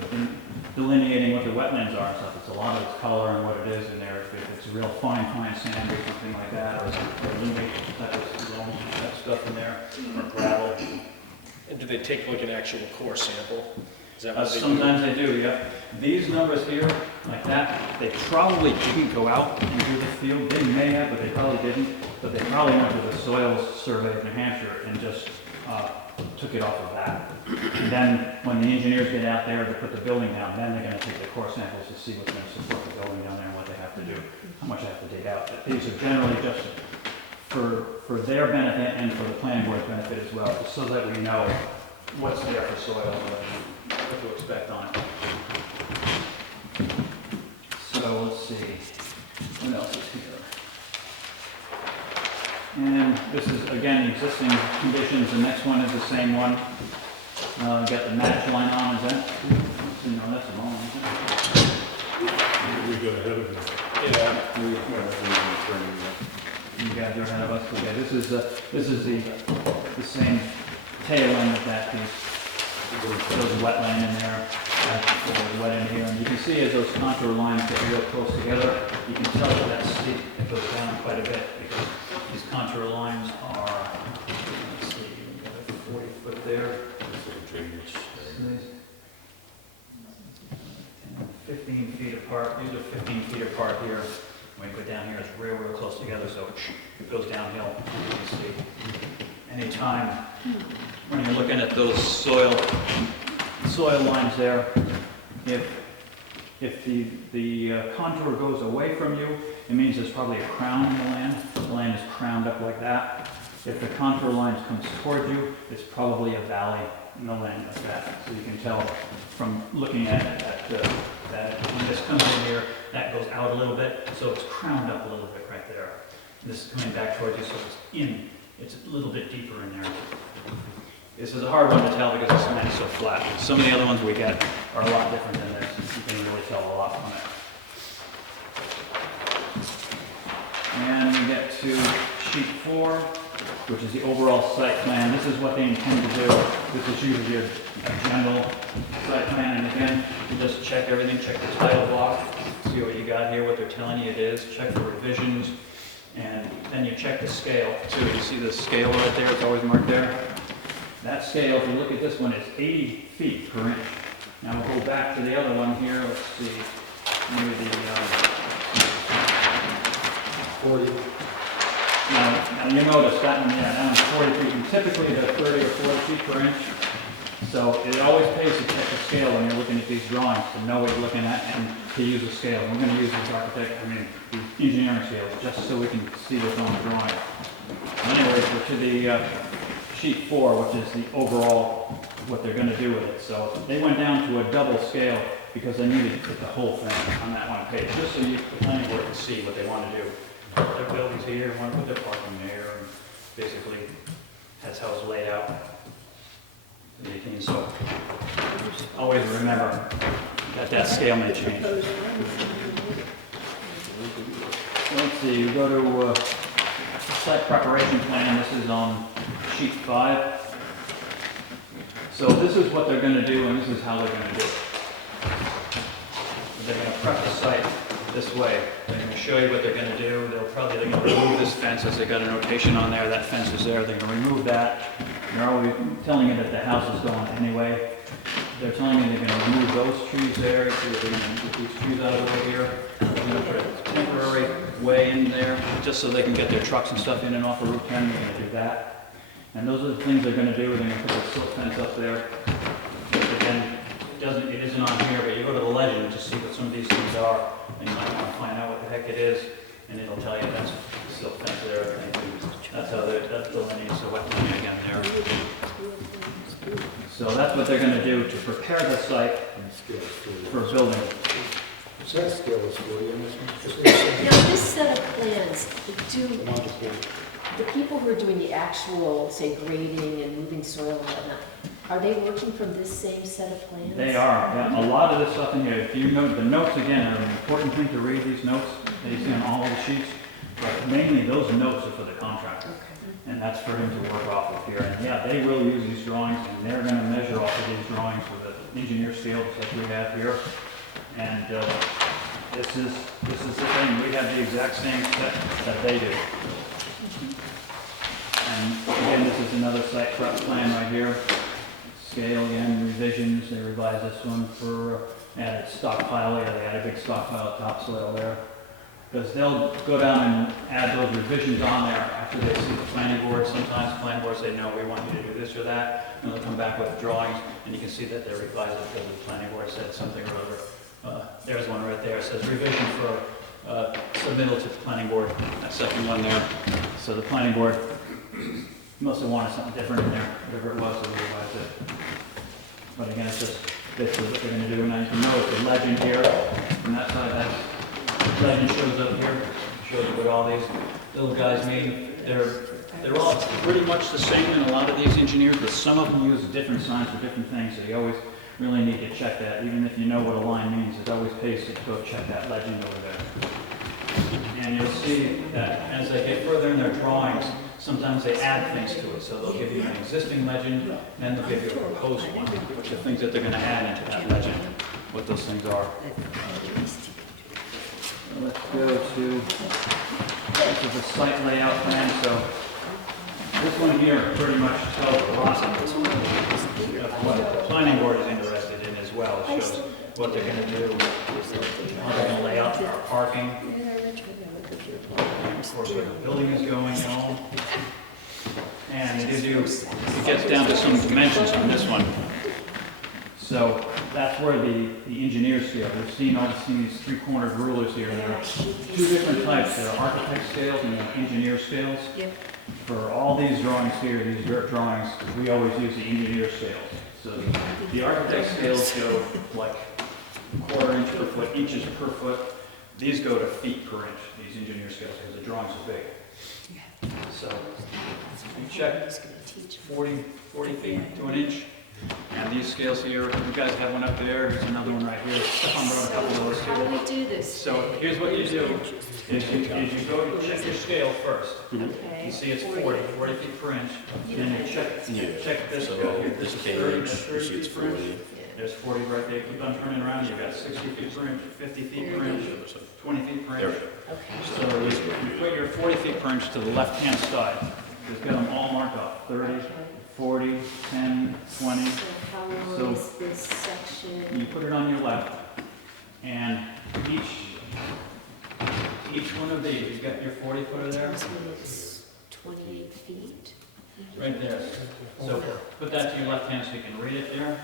delineating what the wetlands are and stuff. It's a lot of it's color and what it is in there. If it's real fine sand or something like that, or illuminate type of loam type stuff in there, or gravel. And do they take like an actual core sample? Is that what they do? Sometimes they do, yeah. These numbers here, like that, they probably didn't go out and do the field. They may have, but they probably didn't. But they probably went to the soils survey of New Hampshire and just took it off of that. And then when the engineers get out there to put the building down, then they're going to take the core samples to see what's going to support the building down there and what they have to do, how much they have to dig out. But these are generally just for their benefit and for the planning board's benefit as well, just so that we know what's there for soil and what to expect on it. So let's see, what else is here? And this is, again, the existing conditions. The next one is the same one. Got the match line on, is that? No, that's the wrong one. We got ahead of it. Yeah. You guys are ahead of us. Okay, this is the same tail end of that piece. There's a wetland in there, there's wet in here, and you can see as those contour lines get real close together, you can tell that that steep, it goes down quite a bit, because these contour lines are, let's see, we've got a 40 foot there. 15 feet apart, these are 15 feet apart here. When you go down here, it's real close together, so it goes downhill, you can see. Anytime when you're looking at those soil lines there, if the contour goes away from you, it means there's probably a crown in the land. The land is crowned up like that. If the contour line comes toward you, it's probably a valley in the land like that. So you can tell from looking at it that when this comes in here, that goes out a little bit, so it's crowned up a little bit right there. This is coming back towards you, so it's a little bit deeper in there. This is a hard one to tell because this land is so flat. Some of the other ones we get are a lot different than this. You can really tell a lot from it. And we get to sheet 4, which is the overall site plan. This is what they intend to do. This is usually a general site plan. And again, you just check everything, check the title block, see what you got here, what they're telling you it is, check for revisions. And then you check the scale too. You see the scale right there? It's always marked there. That scale, if you look at this one, it's 80 feet per inch. Now we'll go back to the other one here. Let's see. Maybe the 40. now you notice that one, yeah, that one's 40 feet. And typically they're 30 or 40 feet per inch. So it always pays to check the scale when you're looking at these drawings, to know what you're looking at and to use a scale. We're going to use this the engineering scale, just so we can see what's on the drawing. Anyways, we're to the sheet 4, which is the overall, what they're going to do with it. So they went down to a double scale because they needed to put the whole thing on that one page, just so the planning board can see what they want to do. Their buildings here, want to put their parking there, and basically that's how it's laid out. So always remember that that scale may change. Let's see, you go to site preparation plan. This is on sheet 5. So this is what they're going to do, and this is how they're going to do it. They're going to prep the site this way. They're going to show you what they're going to do. They're going to remove this fence, as they got a notation on there. That fence is there. They're going to remove that. They're always telling you that the house is going anyway. They're telling you they're going to remove those trees there. So they're going to get these trees out of the way here. They're going to put a temporary way in there, just so they can get their trucks and stuff in and off of Route 10. They're going to do that. And those are the things they're going to do. They're going to put the silk fence up there. Again, it isn't on here, but you go to the legend to see what some of these things are, and you might want to find out what the heck it is, and it'll tell you that's the silk fence there. That's the lineage, so wetland again there. So that's what they're going to do to prepare the site for building. So that scale is 40 on this one? Now, this set of plans, the people who are doing the actual, say, grading and moving soil and whatnot, are they working from this same set of plans? They are. Yeah. A lot of this stuff in here, if you note, the notes again are an important thing to read, these notes that you see on all of the sheets. But mainly those notes are for the contractor. Okay. And that's for him to work off of here. And yeah, they will use these drawings, and they're going to measure off of these drawings with the engineer scale, just like we have here. And this is the thing. We have the exact same set that they do. And again, this is another site prep plan right here. Scale again, revisions. They revised this one for added stockpile. Yeah, they added a big stockpile of topsoil there. Because they'll go down and add those revisions on there after they see the planning board. Sometimes planning boards say, no, we want you to do this or that. And they'll come back with drawings, and you can see that they're revised because the planning board said something or other. There's one right there. It says revision for submittal to the planning board. That second one there. So the planning board must have wanted something different in there, whatever it was, so they revised it. But again, it's just basically what they're going to do. And you can notice the legend here from that side. That legend shows up here. Shows you what all these little guys mean. They're all pretty much the same in a lot of these engineers, but some of them use different signs for different things. So you always really need to check that. Even if you know what a line means, it always pays to go check that legend over there. And you'll see that as they get further in their drawings, sometimes they add things to it. So they'll give you an existing legend, and then they'll give you a proposed one, which are things that they're going to add into that legend, what those things are. Let's go to, this is a site layout plan. So this one here pretty much tells a lot of what the planning board is interested in as well. It shows what they're going to do, how they're going to lay out our parking, and of course where the building is going and all. And it gives you, it gets down to some dimensions on this one. So that's where the engineer scale. We've seen these three-cornered rulers here. There are two different types. There are architect scales and engineer scales. Yep. For all these drawings here, these dirt drawings, we always use the engineer scales. So the architect scales go like 1/4 inch per foot, inches per foot. These go to feet per inch, these engineer scales, because the drawings are big. So you check 40 feet to an inch. And these scales here, you guys have one up there, there's another one right here. Stefan brought a couple of those How do here. we do this? So here's what you do, is you go to check your scale first. Okay. You see it's 40 feet per inch. Then you check this So guy here. this This is page, 30 you see it's feet per inch. 40. There's 40 right there. Keep on turning around. You've got 60 feet per inch, 50 feet per inch, 20 feet per There we inch, go. Okay. So you put your 40 feet per inch to the left-hand side. Just get them all marked off, 30, 40, 10, 20. So how So- long is this section? You put it on your left, and each one of these, you've got your 40 footer there, Tells me it's 28 feet. right there. So put that to your left hand so you can read it there.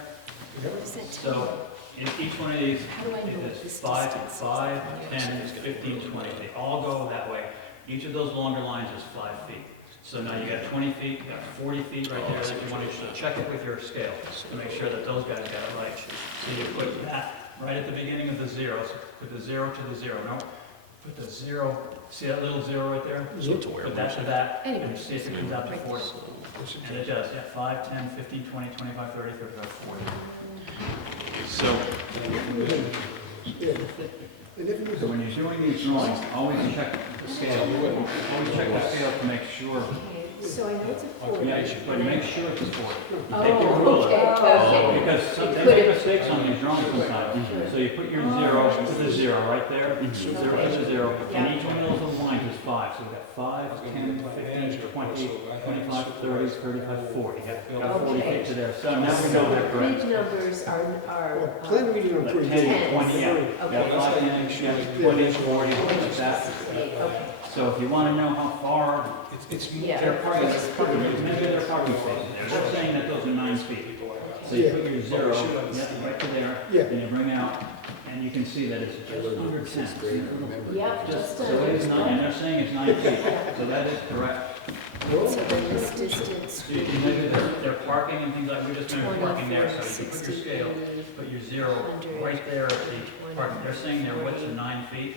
What does that tell So if each one of these How do I know what is this 5, distance is? 5, 10, 15, 20, they all go that way. Each of those longer lines is 5 feet. So now you got 20 feet, you got 40 feet right there that you want to check it with your scale to make sure that those guys got it right. So you put that right at the beginning of the zeros, put the 0 to the 0, no? Put the 0, see that little 0 right there? So it's aware Put that to that, Anyway. and see if it comes out to 40. And it does, yeah, 5, 10, 15, 20, 25, 30, 35, 40. So, Yeah. And if it was so when you're doing these drawings, always check the scale. Always check the scale to make sure. So I know it's a 40. Yeah, but make sure it's 40. Oh, Take your ruler. okay. Because they make mistakes on these drawings sometimes. So you put your 0 to the 0 right there, 0 to the 0, and each one of those lines is 5. So we've got 5, 10, 15, 20, 25, 30, 35, 40. You got 40 feet to there. So now we know they're correct. Bridge numbers are. plan reading on Like pretty 10, good. 20, yeah. Yeah, 5, 10, yeah, 20, 40, like that. Okay. So if you want to know how far It's Yeah. they're parking, maybe they're parking spaces there, they're saying that those are 9 feet. So you put your 0, yeah, right to there, Yeah. and you bring out, and you can see that it's just under 10. Yeah, Just, just so it is 9, and they're saying it's 9 feet, so that is correct. So then this distance. So you can measure their parking and things like, we just measured parking there, so you can put your scale, put your 0 right there at the parking. They're saying their widths are 9 feet,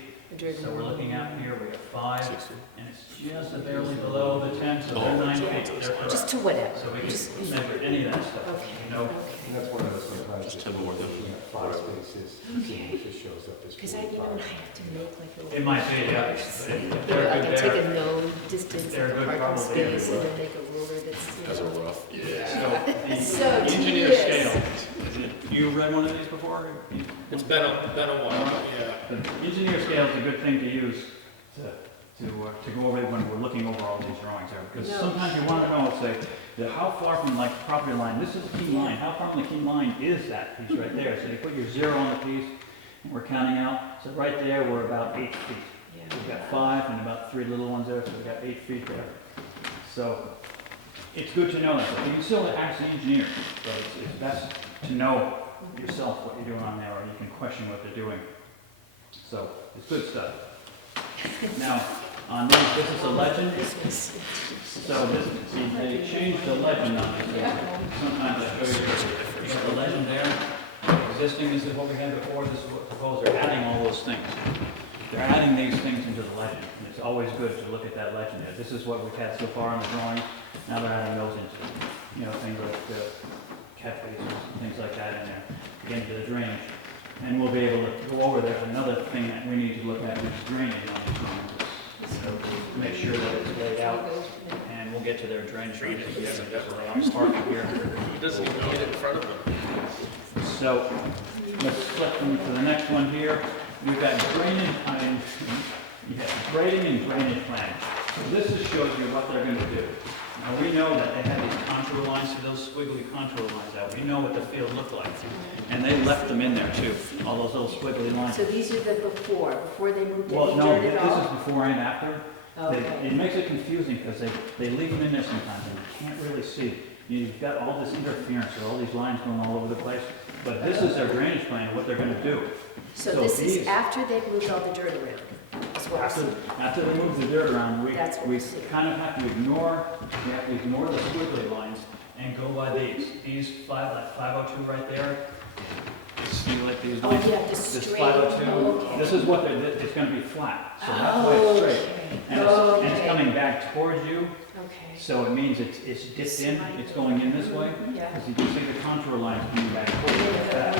so we're looking at here, we got 5, and it's just barely below the 10, so they're 9 feet, they're correct. Just to whatever. So we can measure any of that stuff, Okay. you know. And that's one of those sometimes, Just if 10 you're more than- looking at 5 spaces, seeing if it shows up as Because I 45. have to make like a. It might be, yeah, if they're I good can take there. a known distance They're of the good, parking probably. space and then make a ruler that's, As a rough, yeah. So So the engineer tedious. scale, you read one of these before? It's been a while, but yeah. The engineer scale is a good thing to use to go over it when we're looking over all these drawings there. Because No. sometimes you want to know, say, that how far from like property line, this is the key line, how far from the key line is that piece right there? So you put your 0 on the piece, and we're counting out, so right there, we're about 8 feet. Yeah. We've got 5 and about 3 little ones there, so we've got 8 feet there. So it's good to know that. You can still ask the engineer, but it's best to know yourself what you're doing on there, or you can question what they're doing. So it's good stuff. Now, on these, this is a legend. This was. So this, see, they changed the legend on this. Sometimes I show you this. You got the legend there. Existing, this is what we had before, this is what proposed. They're adding all those things. They're adding these things into the legend. And it's always good to look at that legend there. This is what we've had so far in the drawing. Now they're adding those into it. You know, things like the cat faces, things like that in there, to get into the drainage. And we'll be able to go over there. Another thing that we need to look at is drainage on these drawings. So to make sure that it's laid out, and we'll get to their drainage. Parking here. He doesn't even get it in front of him. So let's flip to the next one here. We've got drainage, you got grading and drainage plan. So this just shows you what they're going to do. Now we know that they have these contour lines, see those squiggly contour lines out. We know what the field looked like. And they left them in there too, all those little squiggly lines. So these are the before they moved Well, it, no, they this dirt it is all? before and after. Okay. It makes it confusing because they leave them in there sometimes and you can't really see. You've got all this interference or all these lines going all over the place. But this is their drainage plan, what they're going to do. So so this is these- after they've moved all the dirt around, is what I'm seeing. After they move the dirt around, That's what we we see. kind of have to ignore the squiggly lines and go by these. These 502 right there. See like these Oh, lines? yeah, the This straight, 502, okay. this is what it's going to be flat, so that's why it's straight. And it's coming back towards you, Okay. so it means it's dipped in, it's going in this way. Yeah. As you can see the contour lines coming back towards you like that.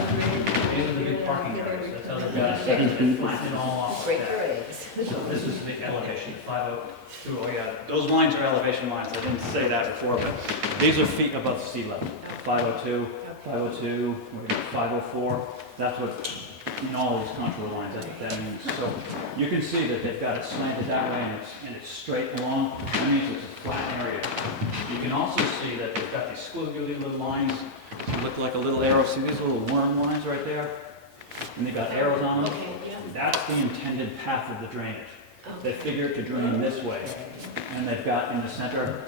These are the big parking areas, that's how they've got it set, and flatten it all off Break like your that. eggs. So this is the elevation, 502, oh yeah, those lines are elevation lines, I didn't say that before, but these are feet above sea level. 502, 502, we got 504, that's what in all of these contour lines, that's what that means. So you can see that they've got it slanted that way and it's straight along. That means it's a flat area. You can also see that they've got these squiggly little lines that look like a little arrow. See these little worm lines right there? And they've got arrows on them. Okay, yeah. That's the intended path of the drainage. They Okay. figure it to drain this way. And they've got in the center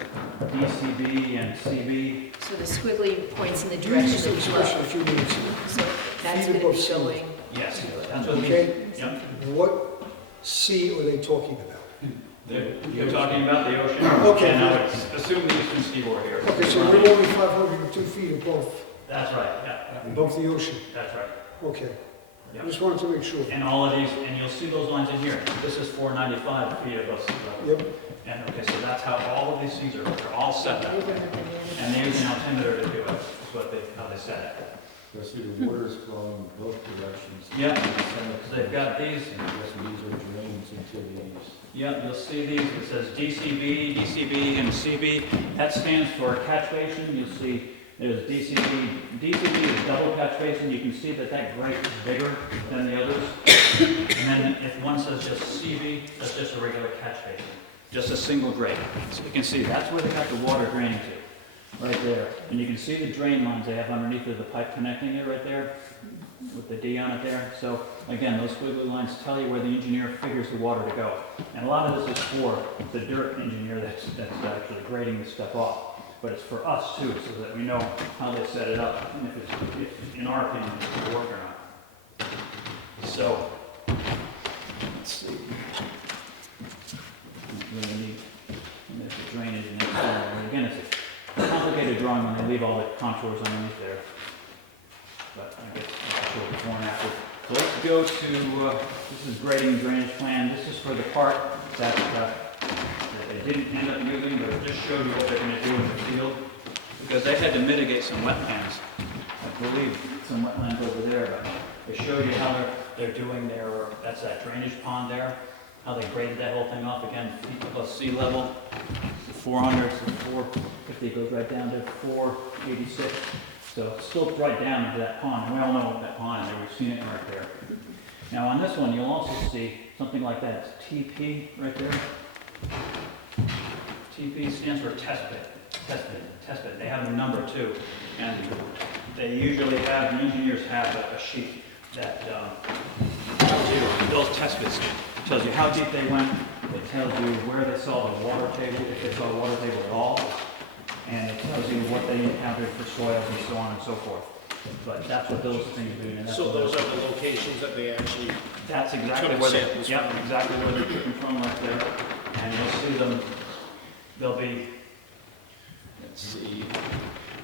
DCB and CB. So the squiggly points in the Use direction this of the expression a flow. few minutes. So that's Feet gonna above be sea. going, Yes, that's what it Okay. means. Yep. What sea are they talking about? You're talking about the ocean. Okay. And I would assume the eastern seaboard here. Okay, so we're only 502 feet above, That's right, yeah, above the ocean. that's right. Okay. Yeah. Just wanted to make sure. And all of these, and you'll see those lines in here. This is 495 feet above sea level. Yep. And okay, so that's how all of these things are, they're all set that way. And they use an altimeter to do it, is what they, how they set it. So I see the water is flowing both directions. Yeah, so they've got these, And I guess these are drains into these. yeah, you'll see these, it says DCB, DCB, and CB. That stands for catch basin. You'll see there's DCB. DCB is double catch basin. You can see that that grate is bigger than the others. And then if one says just CB, that's just a regular catch basin, just a single grate. So you can see that's where they got the water draining to, right there. And you can see the drain lines they have underneath of the pipe connecting it right there, with the D on it there. So again, those squiggly lines tell you where the engineer figures the water to go. And a lot of this is for the dirt engineer that's actually grading this stuff off. But it's for us too, so that we know how they set it up, and if in our opinion, if it'll work or not. So, let's see. Really neat. And there's the drainage and everything. And again, it's a complicated drawing when they leave all the contours underneath there. But I guess I'll show it before and after. So let's go to, this is grading and drainage plan. This is for the part that they didn't end up using, but it just showed you what they're going to do in the field. Because they had to mitigate some wetlands. I believe some wetlands over there, but they showed you how they're doing their, that's that drainage pond there, how they graded that whole thing off again, feet above sea level. The 400, so 450 goes right down to 486. So it sloped right down into that pond, and we all know what that pond is, we've seen it right there. Now on this one, you'll also see something like that, it's TP right there. TP stands for test bed, test bed, test bed. They have a number too, and they usually have, the engineers have a sheet that tells you those test beds. It tells you how deep they went, it tells you where they saw the water table, if they saw a water table at all, and it tells you what they encountered for soils and so on and so forth. But that's what those things do. And that's So what those are the locations that they actually, that's exactly took where they, samples yep, from. exactly where they're taken from right there. And you'll see them, they'll be, let's see,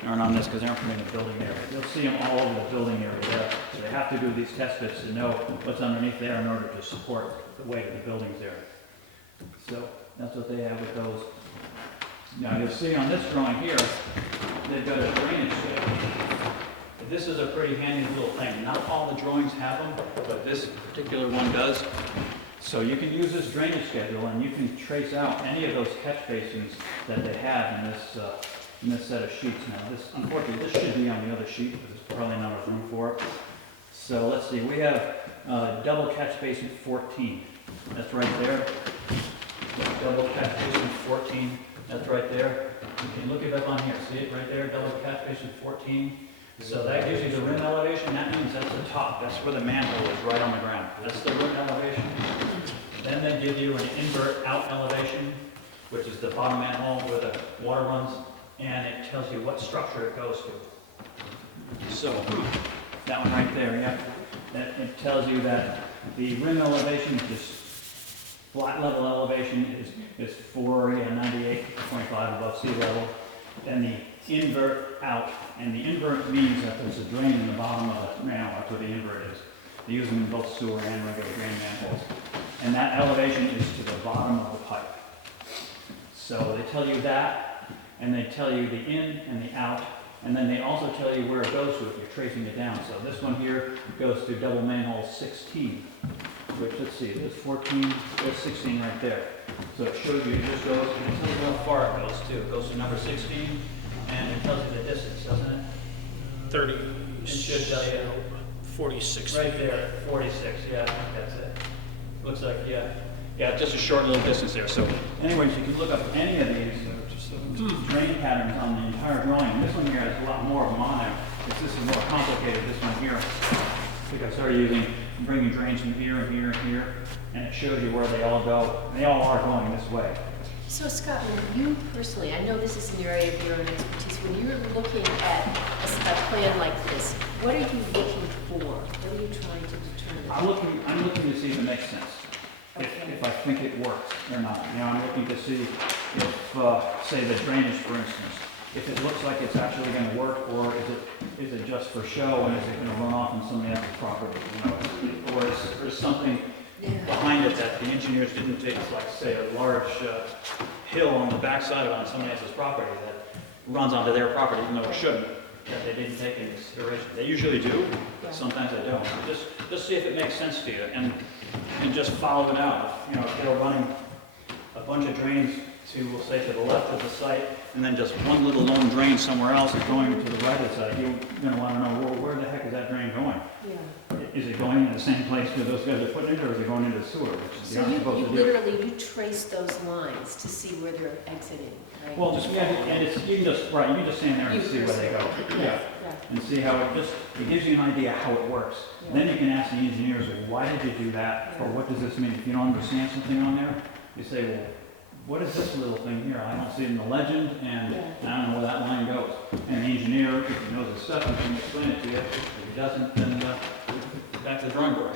they aren't on this because they aren't putting the building area. You'll see them all over the building area there. So they have to do these test bits to know what's underneath there in order to support the weight of the buildings there. So that's what they have with those. Now you'll see on this drawing here, they've got a drainage schedule. This is a pretty handy little thing. Not all the drawings have them, but this particular one does. So you can use this drainage schedule and you can trace out any of those catch basins that they have in this set of sheets. Now this, unfortunately, this should be on the other sheet, but there's probably not enough room for it. So let's see, we have double catch basin 14. That's right there. Double catch basin 14. That's right there. You can look it up on here. See it right there? Double catch basin 14. So that gives you the rim elevation. That means that's the top. That's where the manhole is, right on the ground. That's the rim elevation. Then they give you an invert out elevation, which is the bottom manhole where the water runs, and it tells you what structure it goes to. So that one right there, yeah. That it tells you that the rim elevation, this flat level elevation, is 498.25 above sea level. Then the invert out, and the invert means that there's a drain in the bottom of the manhole. That's where the invert is. They use them in both sewer and regular drain manholes. And that elevation is to the bottom of the pipe. So they tell you that, and they tell you the in and the out, and then they also tell you where it goes to if you're tracing it down. So this one here goes to double manhole 16, which, let's see, there's 14, there's 16 right there. So it shows you, it just goes, and it tells you how far it goes to. It goes to number 16, and it tells you the distance, doesn't it? 30. It should tell you. 46 Right feet. there, 46, yeah, I think that's it. Looks like, yeah, just a short little distance there. So anyways, you can look up any of these drain patterns on the entire drawing. This one here has a lot more of them on there. This is more complicated, this one here. I think I started bringing drains from here and here and here, and it shows you where they all go. And they all are going this way. So Scott, when you personally, I know this is an area of your own expertise, when you're looking at a plan like this, what are you looking for? What are you trying to determine? I'm looking to see if it makes sense. Okay. If I think it works or not. You know, I'm looking to see if, say, the drainage, for instance, if it looks like it's actually going to work, or is it just for show, and is it going to run off on somebody else's property? You know, or is there something behind it that the engineers didn't take, like, say, a large hill on the backside of it on somebody else's property that runs onto their property, even though it shouldn't, that they didn't take into consideration. They usually do, but sometimes they don't. Just see if it makes sense to you, and just follow it out. You know, if they're running a bunch of drains to, we'll say, to the left of the site, and then just one little lone drain somewhere else is going to the right of the site, you're going to want to know, well, where the heck is that drain going? Yeah. Is it going in the same place where those guys are putting it, or is it going into the sewer? Which is So you're not supposed to do. literally, you trace those lines to see where they're exiting, right? Well, just, yeah, and it's, you can just stand there and see where they go. Yeah. And see how it gives you an idea how it works. Yeah. Then you can ask the engineers, well, why did you do that? Or what does this mean? If you don't understand something on there, you say, well, what is this little thing here? I don't see it in the legend, and I don't know where that line goes. And the engineer, if he knows his stuff, he can explain it to you. If he doesn't, then back to the drawing board.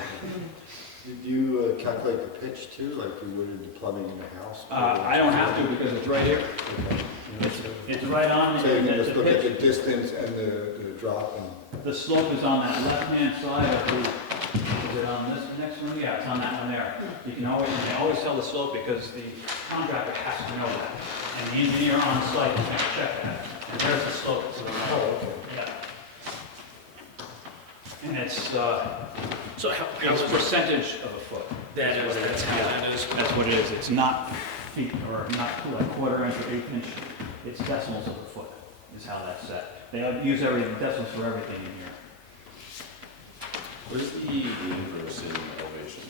Did you calculate the pitch too, like you would in the plumbing in the house? I don't have to, because it's right here. It's right on. So you can the just look at pitch. the distance and the drop and... The slope is on that left-hand side of the, is it on this next one? Yeah, it's on that one there. You can always tell the slope, because the contractor has to know that. And the engineer on site is going to check that. And there's the slope, so there's a hole. Yeah. And it's, So how it's is percentage of a foot. that? That's how that is. That's what it is. It's not feet, or not like quarter inch or eighth inch. It's decimals of a foot is how that's set. They use decimals for everything in here. What is the inverse in elevation?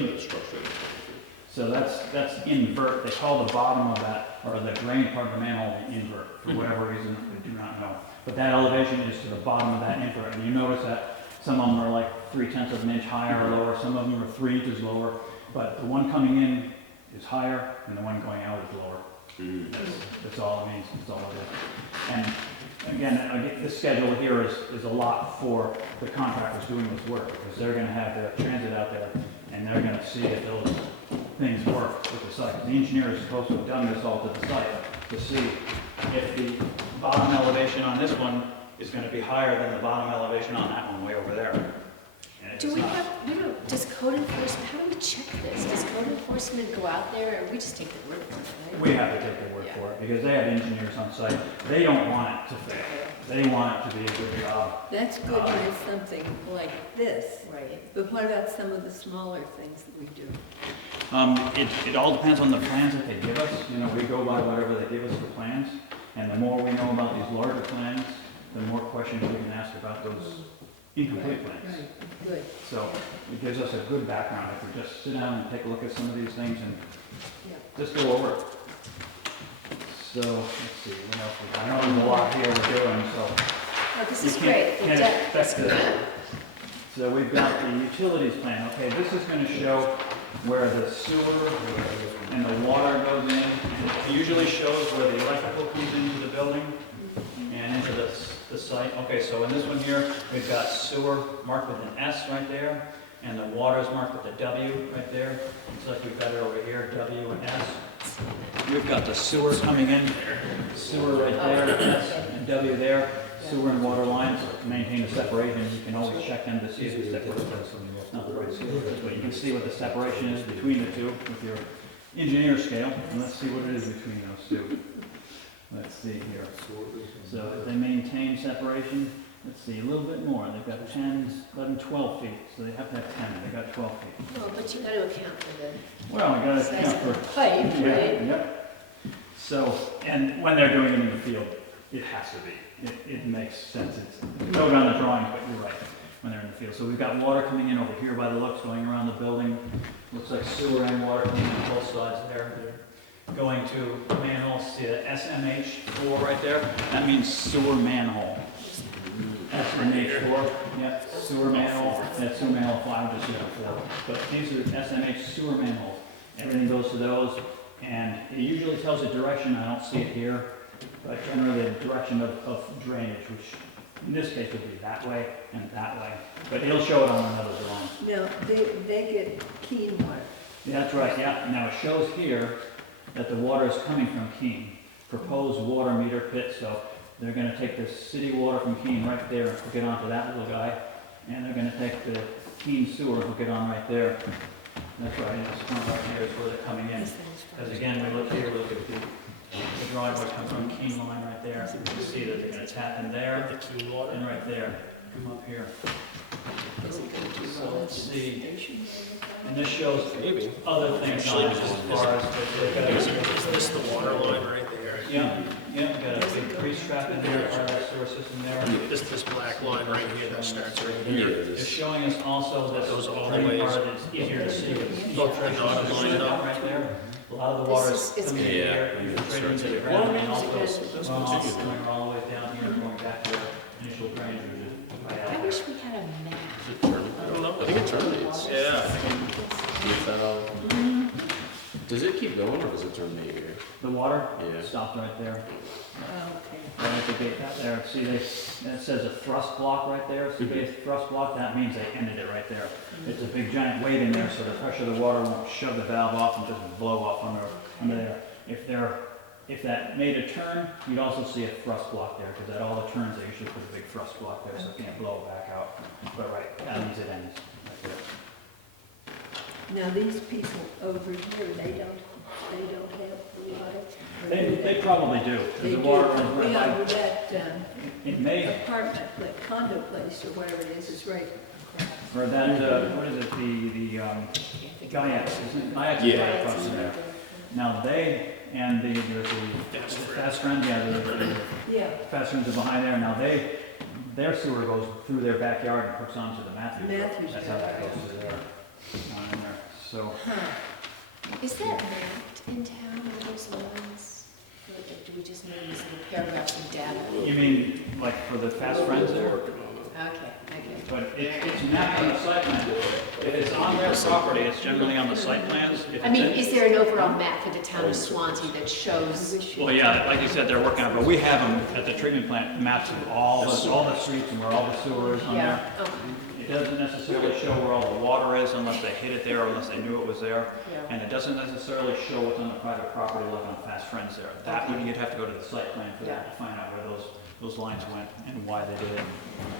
In- The structure. So that's invert. They call the bottom of that, or the drain part of the manhole, the invert. For whatever reason, I do not know. But that elevation is to the bottom of that invert. And you notice that some of them are like 3/10 of an inch higher or lower. Some of them are 3 inches lower. But the one coming in is higher, and the one going out is lower. That's all it means. That's all it is. And again, this schedule here is a lot for the contractors doing this work, because they're going to have their transit out there, and they're going to see if those things work with the site. The engineer is supposed to have done this all to the site to see if the bottom elevation on this one is going to be higher than the bottom elevation on that one way over there. And Do it's we not. have, does code enforcement, how do we check this? Does code enforcement go out there, or we just take the word for it, right? We have to take their word for it, because they have engineers on site. They don't want it to fail. They want it to be a good job. That's good when it's something like this, Right. but what about some of the smaller things that we do? It all depends on the plans that they give us. You know, we go by whatever they give us for plans, and the more we know about these larger plans, the more questions we can ask about those incomplete plans. Right, good. So it gives us a good background if we just sit down and take a look at some of these things and just go over it. So, let's see, what else we got? I know there's a lot here we're doing, so. Oh, this you is can't- great. The can't deck is expect good. it. So we've got the utilities plan. Okay, this is gonna show where the sewer and the water goes in. It usually shows where the electrical comes into the building and into the site. Okay, so in this one here, we've got sewer marked with an S right there, and the water's marked with a W right there. It's like we've got it over here, W and S. We've got the sewer coming in, sewer right there, S and W there, sewer and water lines to maintain the separation. You can always check them to see if the separation is not the right sewer, but you can see what the separation is between the two with your engineer scale, and let's see what it is between those two. Let's see here. So if they maintain separation, let's see, a little bit more. They've got 10, 11, 12 feet, so they have to have 10, they've got 12 feet. Well, but you got to account for the Well, I gotta size count of for the pipe, yeah, right? yep. So, and when they're doing it in the field, it has to be. It makes sense. It's note on the drawing, but you're right. when they're in the field. So we've got water coming in over here by the looks, going around the building. Looks like sewer and water coming in on both sides there. Going to manhole, see the SMH4 right there? That means sewer manhole. SMH4, yep, sewer manhole, that's sewer manhole 5, just 4. But these are SMH sewer manholes. Everything goes to those, and it usually tells a direction. I don't see it here, but generally the direction of drainage, which in this case would be that way and that way. But he'll show it on another drawing. Now, they get Keene water. Yeah, that's right, yeah. Now it shows here that the water is coming from Keene, proposed water meter pit. So they're going to take the city water from Keene right there and hook it onto that little guy, and they're going to take the Keene sewer and hook it on right there. That's right, and this one right here is where they're coming in. Because again, we look here, look at the driveway comes from Keene line right there. You can see that they're going to tap in there The Keene water. and right there. Come up here. So let's see. And this shows Maybe. other things on it as far as they've got Is a, this the water line right there? yeah, got a big grease trap in there, part of that sewer system there. This black line right here that starts right Yeah, here. it It's is. showing us also that Goes all the drain way. part is easier to see. Look, the dotted line up. Right there. A lot of the water is This is- coming in Yeah, here, yeah, infiltrating into the starts ground, here. and also This runoff going all the way down here, going back to the initial drainage, which is right out I there. wish we had a map. I don't know. I think it terminates. Yeah. Does it keep going or does it terminate here? The water Yeah. stopped right there. Okay. Right at the gate out there. See, that says a thrust block right there. See, Mhm. base thrust block, that means they ended it right there. It's a big giant weight in there, so the pressure of the water won't shove the valve off and just blow off under there. If that made a turn, you'd also see a thrust block there, because at all the turns, they usually put a big thrust block there, so it can't blow it back out. But right, that means it ends. Right there. Now, these people over here, they don't have the water? They probably do, because They the do. water runs right Yeah, by. well, that It may, apartment, like condo place or whatever it is right across. or that, what is it, the Guyaks, isn't it? Guyaks is Yeah. right across from there. Now they, and there's the Fast Friends, yeah, the Yeah, Fast Friends are behind there. Now their sewer goes through their backyard and hooks onto the Matthews. Road. Matthews. That's how that goes to there, down in there. So, Is that mapped in town, all those lines? Or do we just need these little paragraphs of data? you mean like for the Fast Friends there? Okay. But it's mapped on the site plan. If it's on their property, it's generally on the site plans. If I it's mean, in- is there an overall map for the town of Swansea that shows? Well, yeah, like you said, they're working on it, but we have them at the treatment plant, maps of all the streets and where all the sewer is on there. Yeah, okay, It doesn't necessarily show where all the water is unless they hit it there or unless they knew it was there. yeah. And it doesn't necessarily show what's on the private property like on Fast Friends there. That would, you'd have to go to the site plan for that to find out where those lines went and why they did it,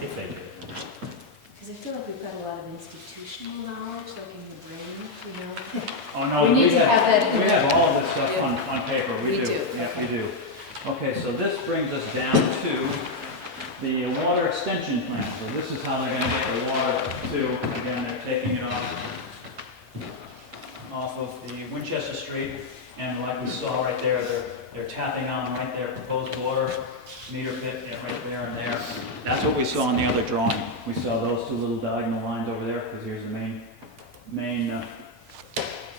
if they did it. Because I feel like we've got a lot of institutional knowledge, like in the brain, you know? Oh, no, We need to have that in we there. have all of this stuff Yeah. on paper, we We do. do, Yeah, okay. we do. Okay, so this brings us down to the water extension plan. So this is how they're gonna get the water to, again, they're taking it off of the Winchester Street, and like we saw right there, they're tapping on right there, proposed water meter pit, yeah, right there and there. That's what we saw in the other drawing. We saw those two little diagonal lines over there, because here's the main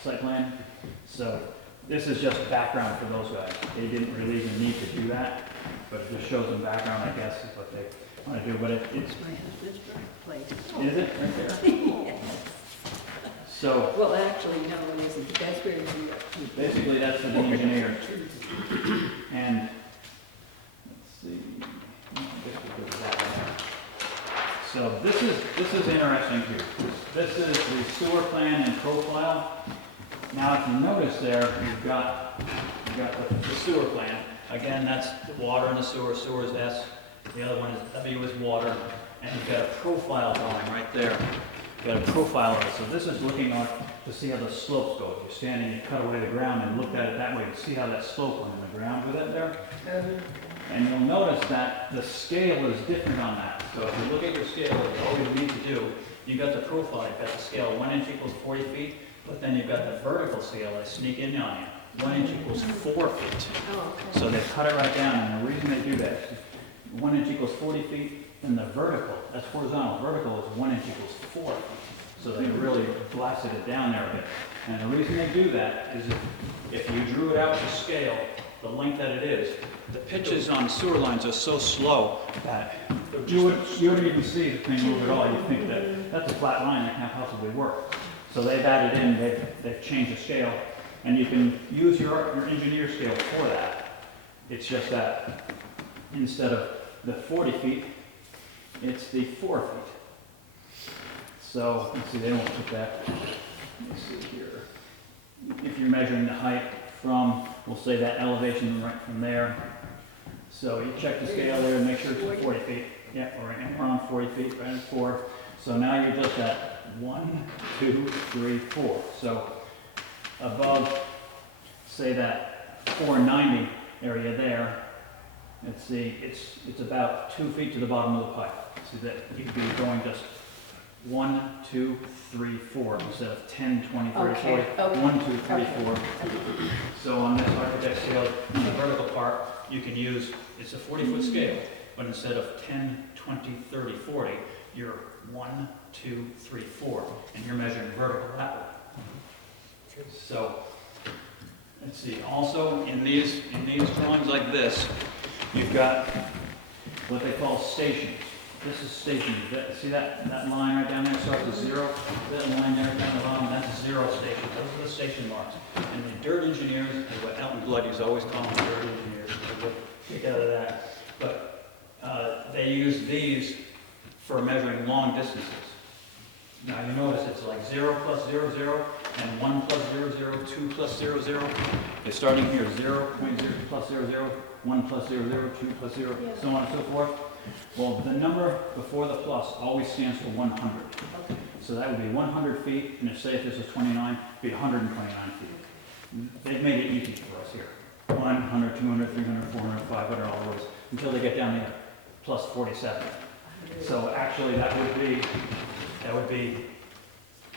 site plan. So this is just background for those guys. They didn't really even need to do that, but it just shows them background, I guess, is what they want to do. But it's, my husband's birthplace. is it right there? So Well, actually, no, it isn't. That's where we are. basically, that's for the engineer. And, let's see, I guess we'll go to that one. So this is interesting here. This is the sewer plan and profile. Now, if you notice there, you've got the sewer plan. Again, that's the water and the sewer. Sewer is S. The other one is W is water. And you've got a profile drawing right there. You've got a profile of it. So this is looking on to see how the slopes go. If you're standing, you cut away the ground and looked at it that way, you see how that slope went in the ground with it there. And you'll notice that the scale is different on that. So if you look at your scale, what you always need to do, you've got the profile, you've got the scale, 1 inch equals 40 feet, but then you've got the vertical scale, they sneak in on you. 1 inch equals 4 feet. Oh, okay. So they cut it right down, and the reason they do that is 1 inch equals 40 feet, and the vertical, that's horizontal, vertical is 1 inch equals 4 feet. So they really blasted it down there a bit. And the reason they do that is if you drew it out to scale, the length that it is, the pitches on sewer lines are so slow that you wouldn't even see the thing move at all. You'd think that that's a flat line, that can't possibly work. So they've added in, they've changed the scale, and you can use your engineer scale for that. It's just that instead of the 40 feet, it's the 4 feet. So, let's see, they won't put that. Let's see here. If you're measuring the height from, we'll say that elevation right from there. So you check the scale there and make sure it's 40 feet. Yeah, we're on 40 feet, right at 4. So now you're just at 1, 2, 3, 4. So above, say that 490 area there, let's see, it's about 2 feet to the bottom of the pipe. So that you could be going just 1, 2, 3, 4 instead of 10, 20, 30, 40. Okay. 1, 2, 3, 4. So on this architect scale, in the vertical part, you can use, it's a 40-foot scale, but instead of 10, 20, 30, 40, you're 1, 2, 3, 4, and you're measuring vertical that way. So, let's see, also in these drawings like this, you've got what they call stations. This is stations. See that line right down there starts with 0? That line there down the bottom, that's 0 stations. Those are the station marks. And the dirt engineers, is what Elton Blood used to always call them, dirt engineers, they would kick out of that. But they use these for measuring long distances. Now you notice it's like 0 plus 0, 0, and 1 plus 0, 0, 2 plus 0, 0. They're starting here 0.0 plus 0, 0, 1 plus 0, 0, 2 plus 0, so on and so forth. Well, the number before the plus always stands for 100. Okay. So that would be 100 feet, and if say if this was 29, it'd be 129 feet. They've made it easy for us here. 100, 200, 300, 400, 500, all those, until they get down to plus 47. So actually that would be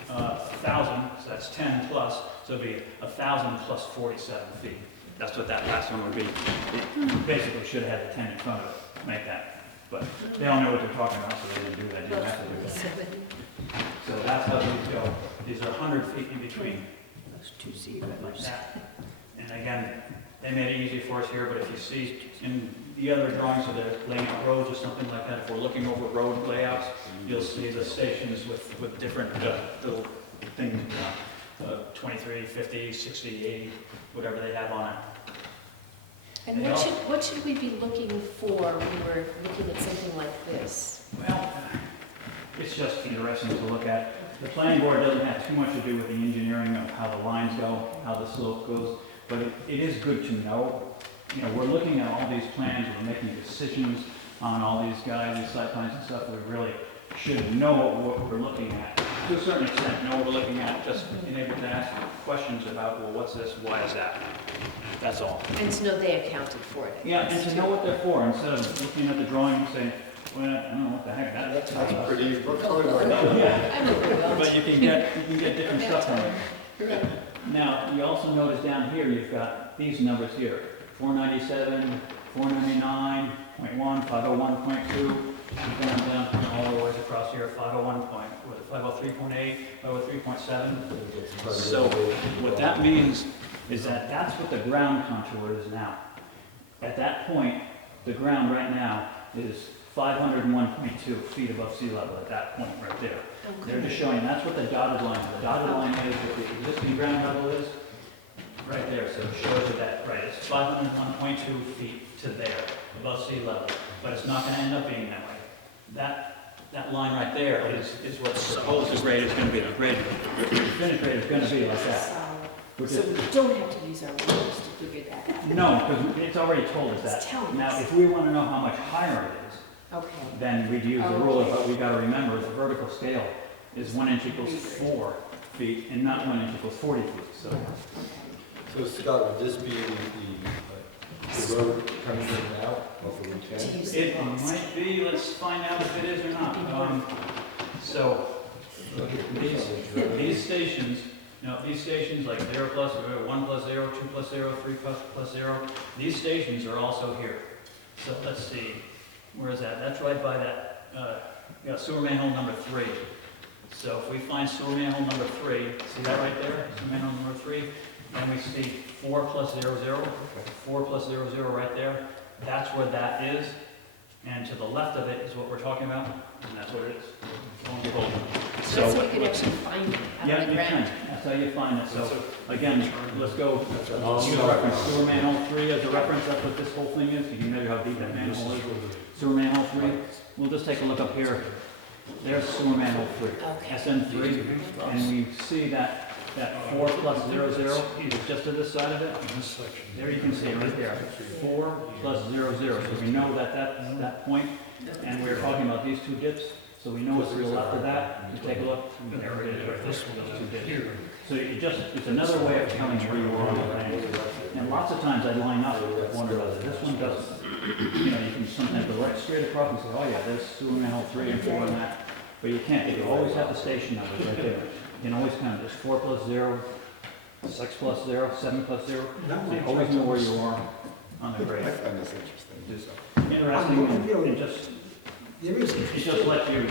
1,000, so that's 10 plus, so it'd be 1,000 plus 47 feet. That's what that last one would be. It basically should have had the 10 in front of it to make that. But they all know what they're talking about, so they didn't do that. You didn't have to do that. So that's how these go. These are 100 feet in between. Those 2 zeros. Like that. And again, they made it easy for us here, but if you see in the other drawings of the laying out roads or something like that, if we're looking over road layouts, you'll see the stations with different little things, 23, 50, 60, 80, whatever they have on it. And what should we be looking for when we're looking at something like this? Well, it's just interesting to look at. The planning board doesn't have too much to do with the engineering of how the lines go, how the slope goes, but it is good to know. You know, we're looking at all these plans, we're making decisions on all these guys, these site plans and stuff. We really should know what we're looking at. To a certain extent, know what we're looking at, just being able to ask questions about, well, what's this, why is that? That's all. And to know they accounted for it. Yeah, and to know what they're for, instead of looking at the drawing and saying, well, I don't know what the heck that is. That's pretty, Yeah. I really don't. But you can get different stuff from it. Now, you also notice down here, you've got these numbers here, 497, 499, 0.1, 501.2, down all the way across here, 503.8, 503.7. So what that means is that that's what the ground contour is now. At that point, the ground right now is 501.2 feet above sea level at that point right there. Okay. They're just showing, that's what the dotted line is. The dotted line is what the existing ground level is, right there. So it shows you that, right, it's 501.2 feet to there, above sea level. But it's not gonna end up being that way. That line right there is what the proposed grade is gonna be. The grade, the finished grade is gonna be like that. So we don't have to use our rules to figure that out. No, because it's already told us that. It's telling Now, us. if we want to know how much higher it is, Okay. then we'd use the ruler, but we got to remember the vertical scale is 1 inch equals 4 feet and not 1 inch equals 40 feet. So Scott, would this be the road coming in and out of the Route 10? It might be, let's find out if it is or not. So these stations, these stations like 0 plus 0, 1 plus 0, 2 plus 0, 3 plus 0, these stations are also here. So let's see. where is that? That's right by that, sewer manhole number 3. So if we find sewer manhole number 3, see that right there? Sewer manhole number 3, and we see 4 plus 0, 0, 4 plus 0, 0 right there. That's where that is. And to the left of it is what we're talking about, and that's what it is. So that's how you can actually find it out Yeah, of the you can. ground. That's how you find it. So again, let's go, use a reference, sewer manhole 3 as a reference. That's what this whole thing is. You can measure how deep that manhole is. Sewer manhole 3. We'll just take a look up here. There's sewer manhole 3, Okay. SN3, and we see that 4 plus 0, 0 is just to this side of it. There you can see it right there, 4 plus 0, 0. So we know that that's that point, and we're talking about these 2 dips. So we know it's to the left of that. You take a look, there it is, right there, those 2 dips. So it's another way of telling where you are on the range. And lots of times I line up with one or other. This one doesn't. You can sometimes go right straight across and say, oh yeah, there's sewer manhole 3 and 4 and that. But you can't. You always have the station numbers right there. You can always count. There's 4 plus 0, 6 plus 0, 7 plus 0. So you always know where you are on the grade. I find this interesting. Just interesting, and it just lets you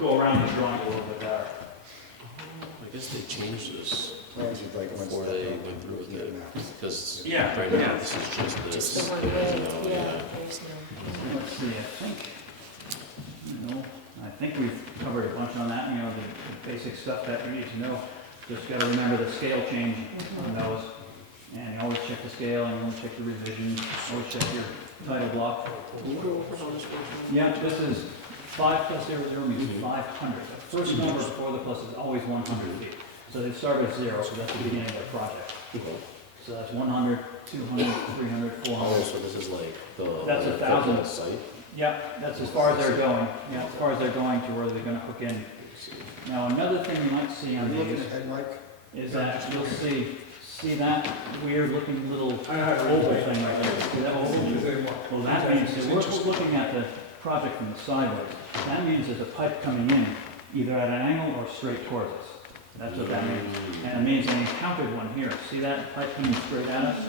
go around the drawing a little bit better. I guess they changed this Plans is like before they went through with it, because Yeah, right now yeah. this is just this. Just the one way, No, yeah, there's no. Let's see, I think we've covered a bunch on that, the basic stuff that you need to know. Just gotta remember the scale change on those. And you always check the scale, and you always check the revision, always check your title block. Yeah, this is 5 plus 0, 0 means 500. The first number before the plus is always 100 feet. So they start at 0, so that's the beginning of the project. So that's 100, 200, 300, 400. Oh, so this is like the. That's 1,000. the site? Yeah, that's as far as they're going. Yeah, as far as they're going to where they're gonna hook in. Now, another thing you might see on these is that you'll see that weird looking little oval thing right there. See that oval? Well, that means, that we're looking at the project from the sideways. That means there's a pipe coming in, either at an angle or straight towards us. That's what that means. And it means they encountered one here. See that pipe coming straight at us?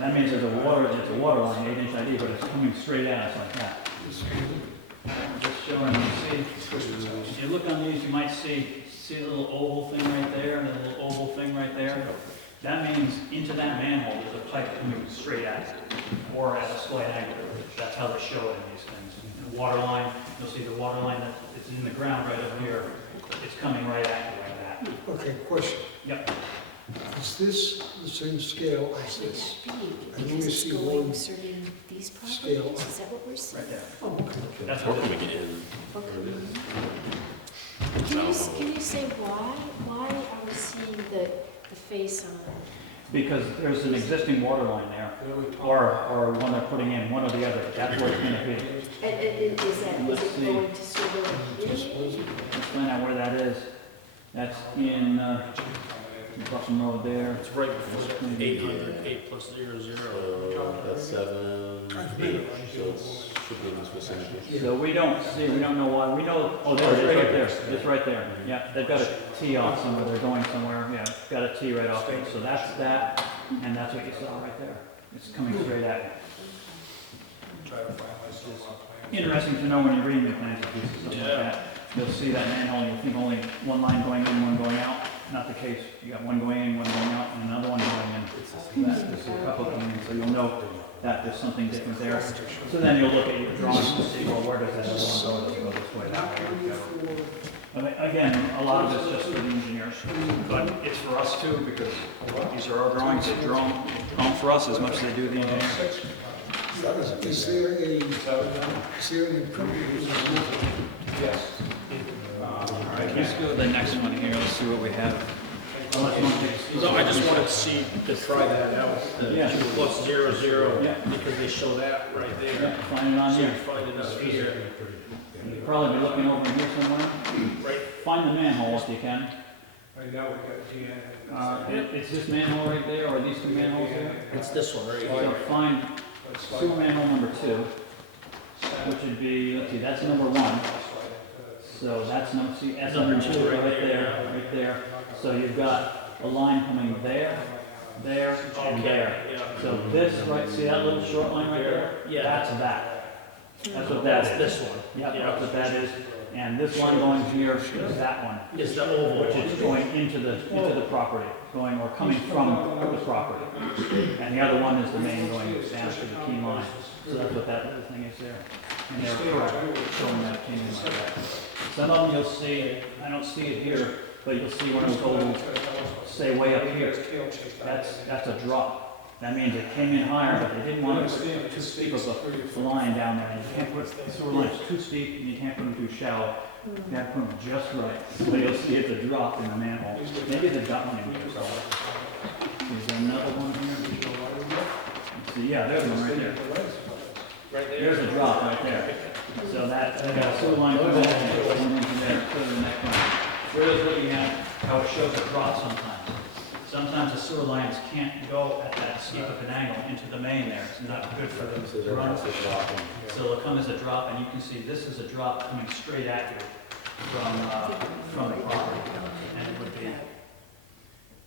That means there's a water line, 8-inch ID, but it's coming straight at us like that. Just showing you, see, if you look on these, you might see a little oval thing right there, and a little oval thing right there. That means into that manhole, there's a pipe coming straight at it, or at a slight angle. That's how they show it in these things. The water line, you'll see the water line that's in the ground right up here, it's coming right at you like that. Okay, question. Yep. Is this the same scale as Would this? that be? I Because only it's see going one certain these scale. properties, is that what we're seeing? Right there. Oh, okay. That's We're what coming in. Okay. Can you say why are we seeing the face on it? Because there's an existing water line there, or one they're putting in, one or the other. That's where it's gonna be. And is Let's it see. going to sort of in? Let's find out where that is. That's in, Buckham Road there. It's right before the 800, 8 plus 0, 0. That's 7, 8, so it should be in this vicinity. So we don't know why, we know, oh, there it is, right there, it's right there. Yeah, they've got a T off somewhere, they're going somewhere, yeah, it's got a T right off it. So that's that, and that's what you saw right there. It's coming straight at you. Try to finalize this on plan. Interesting to know when you're reading the plans, if you see something like that. You'll see that manhole, and you'll think only one line going in, one going out. Not the case. You got one going in, one going out, and another one going in. There's a couple going in, so you'll know that there's something different there. So then you'll look at your drawings and see, well, where does this one go? Does it go this way, that way? I mean, again, a lot of it's just for the engineers, but it's for us too, because these are our drawings. They're drawn for us as much as they do the engineers. Is there an improvement? Yes. Let's go to the next one here, let's see what we have. No, I just wanted to see, to try that out, the Yeah. 2 plus 0, 0, Yeah. because they show that right Yeah, there. find it on So you here. find it up here, You'll probably be looking over here somewhere. right? Find the manhole if you can. Right now, we got GN. It's this manhole right there, or these 2 manholes here. It's this one right So here. find sewer manhole number 2, which would be, let's see, that's number 1. So that's number, see, that's number 2 right there. So you've got a line coming there, there, and there. Yeah. So this, right, see that little short line right there? Yeah. That's that. That's what that is. This one. Yeah, that's what that is. And this line going here is that one, Is the oval which one. is going into the property, going or coming from the property. And the other one is the main going down to the key line. So that's what that little thing is there. And they're correct, showing that key line like that. Some of them you'll see, I don't see it here, but you'll see one of those, say way up here. That's a drop. That means it came in higher, but they didn't want to put too steep of a line down there. And you can't put, the sewer line's too steep, and you can't put them too shallow. You have to put them just right. So you'll see it's a drop in the manhole. Maybe the ductling is all. Is there another one here? Let's see, yeah, there's one right there. Right there. There's a drop right there. So that sewer line comes in and goes into there, to the next one. We're just looking at how it shows a drop sometimes. Sometimes the sewer lines can't go at that steep of an angle into the main there. It's not good for them So to they're run. not so dropping. So it'll come as a drop, and you can see this is a drop coming straight at you from the property. And it would be,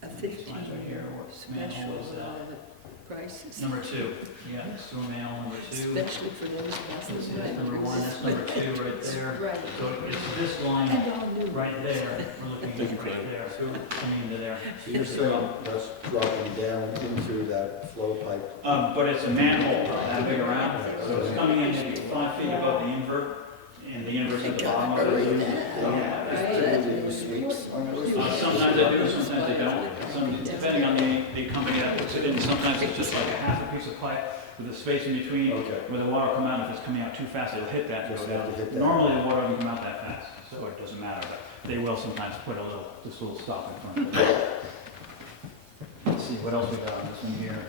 A this 15 line's right here, what special manhole is that? prices. Number 2, yeah, sewer manhole number 2. Especially for those Let's houses. see, that's number 1, that's number 2 right there. Right. So it's this line And all new. right there, we're looking at right there, coming into there. So you're saying that's dropping down into that flow pipe? But it's a manhole that big around, so it's coming in maybe 5 feet above the invert, and the invert's at the bottom of it. Typically sweeps on those? Sometimes they do, sometimes they don't. Depending on the company that puts it in, sometimes it's just like a half a piece of pipe with a space in between, Okay. where the water will come out. If it's coming out too fast, it'll hit that and Just go have to hit down. that. Normally, the water doesn't come out that fast, so it doesn't matter, but they will sometimes put this little stop in front of it. Let's see, what else we got on this one here?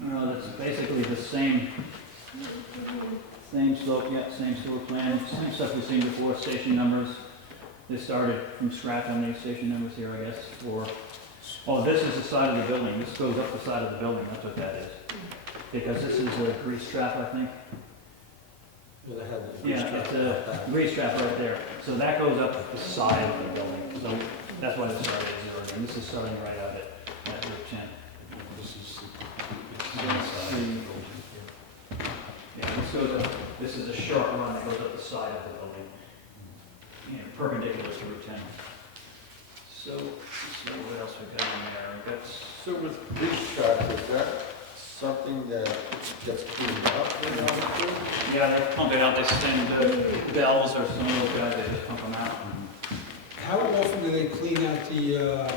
That's basically the same slope, yeah, same sewer plan, same stuff we've seen before, station numbers. They started from scratch on these station numbers here, I guess, oh, this is the side of the building, this goes up the side of the building, that's what that is. Because this is a grease trap, I think. Yeah, it's a grease trap right there. So that goes up the side of the building, so that's why this started at 0, and this is starting right out at Route 10. Yeah, this goes up, this is a short run that goes up the side of the building, perpendicular to Route 10. So, what else we got in there? We've got, So with this track, is that something that gets cleaned up? yeah, they pump it out, they send bells or some of those guys, they just pump them out. How often do they clean out the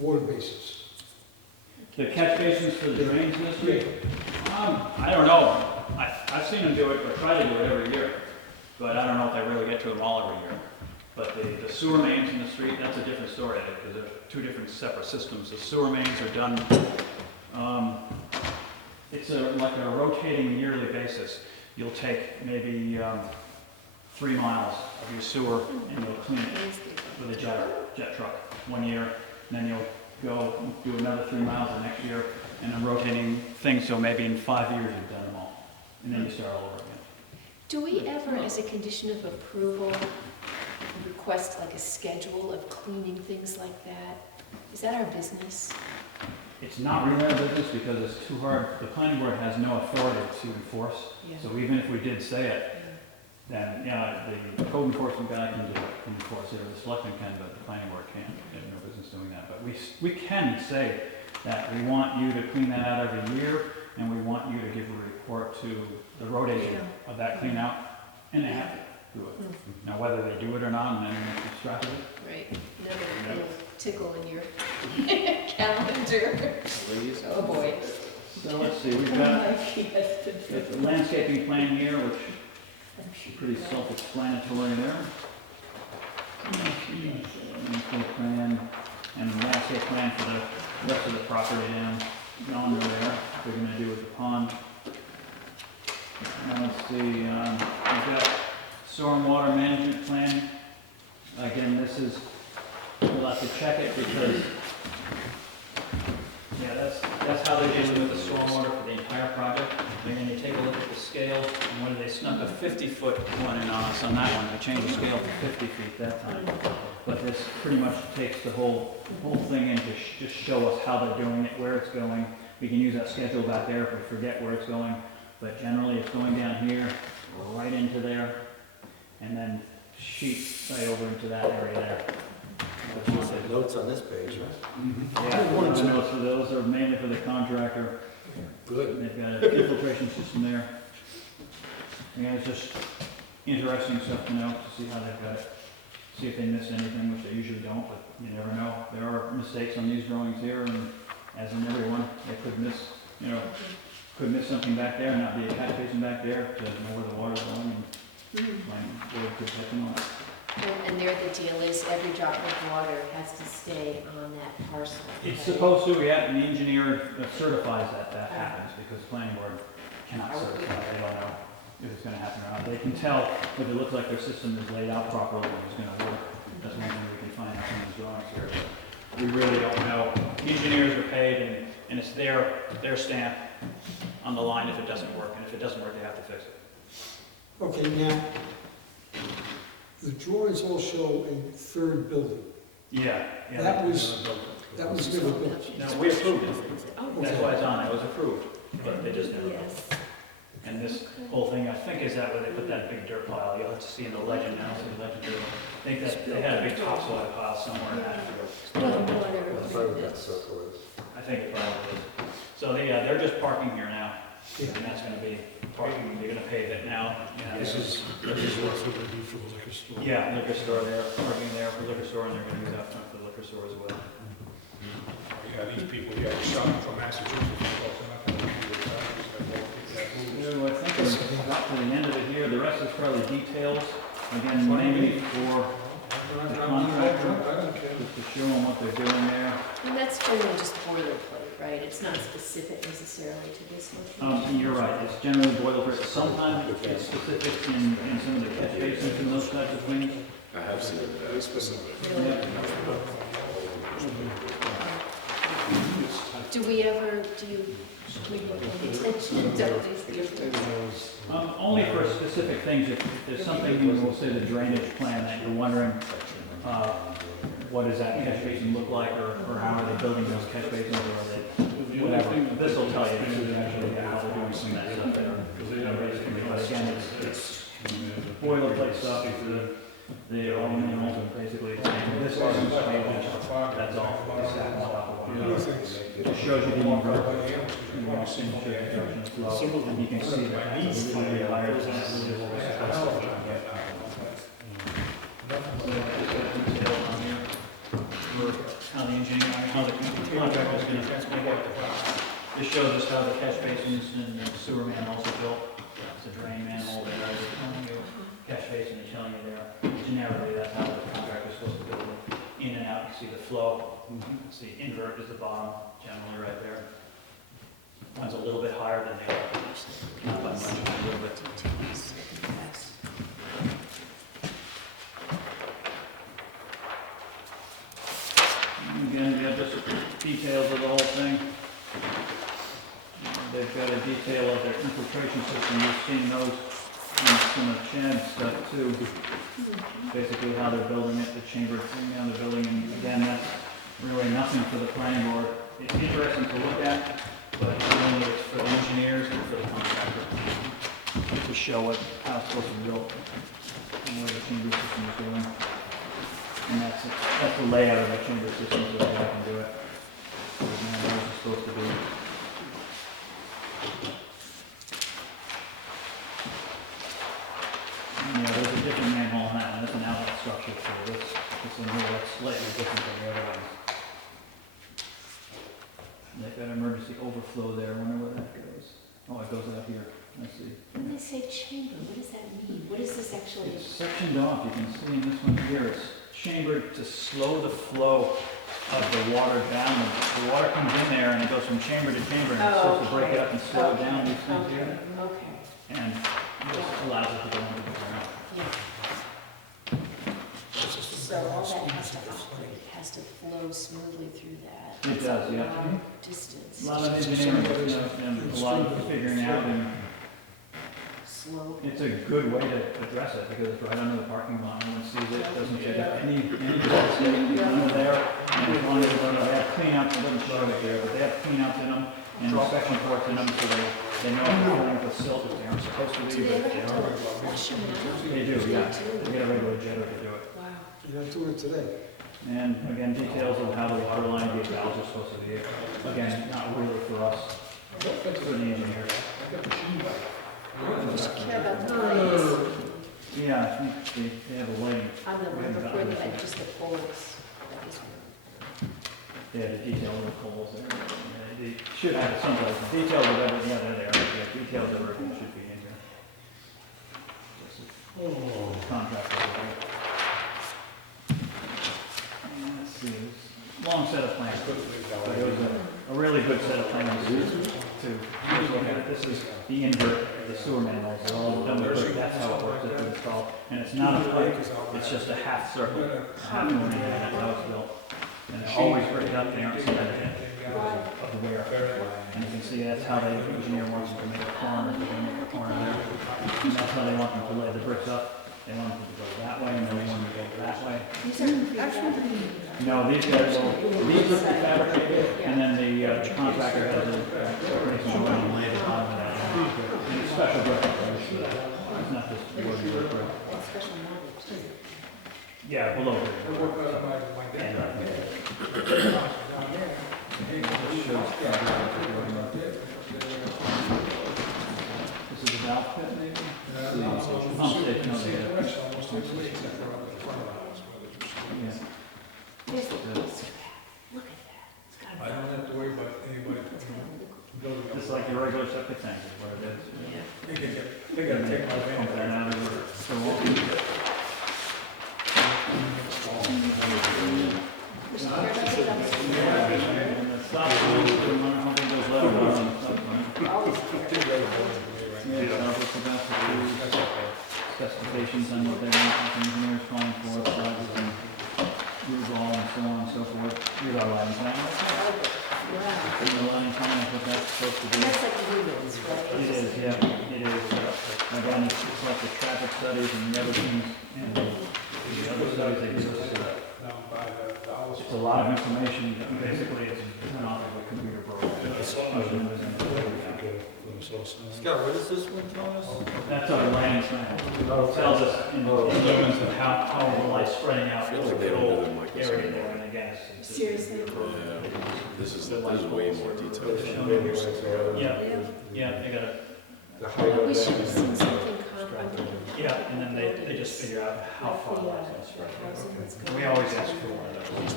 water bases? The catch basins for the drains in the street? I don't know. I've seen them do it, or try to do it every year, but I don't know if they really get to them all every year. But the sewer mains in the street, that's a different story, because they're 2 different separate systems. The sewer mains are done, it's like a rotating yearly basis. You'll take maybe 3 miles of your sewer, and you'll clean it with a jet truck 1 year, and then you'll go do another 3 miles the next year, and a rotating thing, so maybe in 5 years you've done them all. And then you start all over again. Do we ever, as a condition of approval, request like a schedule of cleaning things like that? Is that our business? It's not really our business because it's too hard. The planning board has no authority to enforce. Yeah. So even if we did say it, then, yeah, the code enforcement guy can do it, can enforce it, or the selectman can, but the planning board can't. They have no business doing that. But we can say that we want you to clean that out every year, and we want you to give a report to the road agent of that clean out, and they have to do it. Now, whether they do it or not, and then they keep track of it. Right, another little tickle in your calendar. Oh, boy. So let's see, we've got the landscaping plan here, which is pretty self-explanatory there. Landscape plan, and the landscape plan for the rest of the property down yonder there, we're gonna do with the pond. Now, let's see, we've got stormwater management plan. Again, this is, we'll have to check it because, yeah, that's how they're dealing with the stormwater for the entire project. And then you take a look at the scale, and when they snuck a 50-foot one in on us on that one, they changed the scale to 50 feet that time. But this pretty much takes the whole thing in to just show us how they're doing it, where it's going. We can use that schedule back there if we forget where it's going. But generally, it's going down here, right into there, and then sheet right over into that area there. Notes on this page, right? Yeah, one of the notes for those are mainly for the contractor. Good. They've got an infiltration system there. And it's just interesting stuff to know, to see how they've got it. See if they miss anything, which they usually don't, but you never know. There are mistakes on these drawings here, and as in everyone, they could miss, could miss something back there, not be a catch basin back there, to know where the water's going, and where it could hit them on. And there the deal is, every drop of water has to stay on that parcel. It's right? supposed to, yeah, and the engineer certifies that that happens, because the planning board cannot certify, they don't know if it's gonna happen or not. They can tell if it looks like their system is laid out properly and it's gonna work. That's one thing we can find out from these drawings here, but we really don't know. Engineers are paid, and it's their stamp on the line if it doesn't work, and if it doesn't work, they have to fix it. Okay, now, the drawings all show a third building. Yeah. That was never built. No, we approved it. Oh, That's why it's on, it was approved, but they just never built it. Yes. And this whole thing, I think, is that where they put that big dirt pile. You'll have to see in the legend now, see the legend. I think that they had a big topsoil pile somewhere in that. Well, whatever. That's right, that circle is. I think it probably is. So they're just parking here now, and that's gonna be parking, they're gonna pave it now. This is what they do for the liquor store. Yeah, liquor store there, parking there for liquor store, and they're gonna use that front for the liquor store as well. Yeah, these people, yeah, shopping from Massachusetts. So I think we're about to the end of it here, the rest is probably details, again, mainly for the contractor, just to show them what they're doing there. And that's generally just boilerplate, right? It's not specific necessarily to this location. You're right, it's generally boilerplate, sometimes it's specific in some of the catch basins and those types of things. I have seen that specific. Really? Do we ever, we pay attention to these things? Only for specific things, if there's something in, we'll say, the drainage plan that you're wondering, what does that catch basin look like, or how are they building those catch basins, or are they, whatever. This will tell you, actually, how they're doing some of that stuff there. But again, it's boilerplate stuff, the all minerals are basically the same. This is pages, that's all, it's stacked on top of one another. It just shows you the number, and you see the construction flow, and you can see that it's really higher than it is. How the engineer, how the contractor's gonna make it. This shows us how the catch basins and the sewer manholes are built. It's a drain manhole there, it's telling you, catch basin is telling you there. Generically, that's how the contractor's supposed to build it. In and out, you see the flow. It's the invert is the bottom, generally right there. One's a little bit higher than the other. Not by much, a little bit. And again, we have just details of the whole thing. They've got a detail of their infiltration system. You've seen those in some of Chad's stuff too. Basically how they're building it, the chamber thing down the building, and again, that's really nothing for the planning board. It's interesting to look at, but really it's for the engineers and for the contractor to show what, how it's supposed to be built and what the chamber system is doing. And that's the layout of the chamber system, so that I can do it. So the manholes are supposed to be. Yeah, there's a different manhole on that one, that's an outlet structure for this. It's a more, that's slightly different than the other ones. They've got emergency overflow there, I wonder where that goes. Oh, it goes out here, I see. When they say chamber, what does that mean? What is this actually? It's sectioned off, you can see in this one here, it's chambered to slow the flow of the water down. The water comes in there and it goes from chamber to chamber, and it's supposed to break it up and slow down these things here. Okay. And this allows it to go into the ground. Yeah. So all that has to operate, has to flow smoothly through that. It does, yeah. It's a long distance. A lot of engineering, and a lot of figuring out, and Slow. it's a good way to address it, because it's right under the parking lot, no one sees it, doesn't take up any real estate under there. And as long as they have cleanouts, it doesn't show it here, but they have cleanouts in them, and inspection reports in them, so they know if they're filling with silt, if they aren't supposed to Do be, they but ever they have are. to flush them out? They do, yeah. They get a regular jetter to do it. Wow. You're not doing it today. And again, details of how the water line gate valves are supposed to be. Again, not really for us, for the engineers. Just care about the lights. Yeah, I think they have a lighting. On the one before they had just the poles. That was They have the detail of the poles there. Yeah, they should have some type of details of everything, yeah, they're there. Yeah, details of everything should be in here. Contractors are there. And let's see, it's a long set of plans. But it was a really good set of plans to look at. This is the invert of the sewer manholes. They're all done with brick. That's how it works. It's installed. And it's not a pipe, it's just a half circle, a half moon, and that's how it's built. And they're always bricked up, they aren't cemented of the wear. And you can see that's how the engineer wants them to make a corner, they're gonna make a corner there. And that's how they want them to lay the bricks up. They want them to go that way, and then they want them to go that way. These are prefabricated. No, these guys will, these are fabricated, and then the contractor has a, bricks and one laid on that. And it's special brick for that. It's not just ordinary brick. That's special knowledge too. Yeah, below. And, this is a valve pit, maybe? Pump station over here. Yeah. Here's the piece. Look at that. It's got a I don't have to worry about anybody It's got a building Just like your regular septic tank is what it is. They gotta take my Pump that van. out of the, so we'll- Just care about the dumpster. And the stop sign, I wonder how big those letters are on the stop sign. Always care. Yeah, tells us about the specifications on what they want, what the engineer's calling for, sizes and roof wall and so on and so forth. Here's our lighting plan. Wow. And the lighting plan is what that's supposed to be. And that's like lumens, right? It is, yeah, it is. Again, it's like the traffic studies and the other things, and the other studies they give us. It's a lot of information, basically it's done off of a computer program. Scott, what is this one telling us? That's our land plan. It tells us in lumens of how the light's spreading out through the whole area there, and again, it's. Seriously? This is way more detailed. Yeah, they got it. The height I of wish that? you'd seen something comparable. Yeah, and then they just figure out how far the light's gonna spread. We always ask for one of those,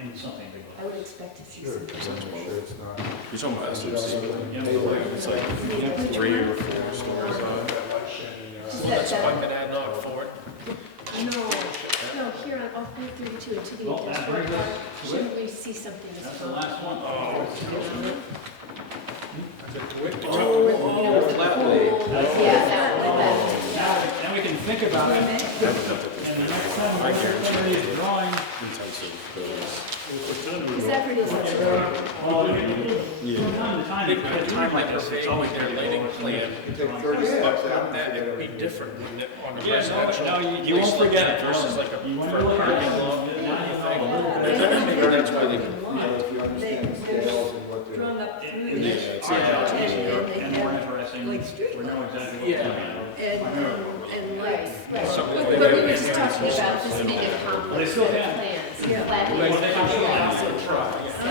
in something big. I would expect to see Sure, something. because I'm sure it's not. You're talking about SOC, Yeah. it's like 3 or 4 stories high. That's I've been adding on for it. No, here on off Route 32 and to the Well, that industrial brings us park, shouldn't we see something that's That's the comparable? last one. Oh. Yeah, that. Then we can think about it, and the next time we're looking at these drawings, Intensive builds. Is that pretty much? well, from time to time, They at could a do time like like this, this, it's always their their lighting plan. Take 30 steps out. That would be different than on the Yeah, residential. no, you won't place like forget that it. Versus like a You want for to a look at parking it. lot. Yeah. That's why they can. If you understand scales and what they're. Drawn up through And there. it's And more they have, interesting, like, street we know lights. exactly what's Yeah. going on. and Right, lights. right. Something But they we were would just do. talking about this being a They complex still set of can. plans. Yeah. Flat Well, lays they can do complex.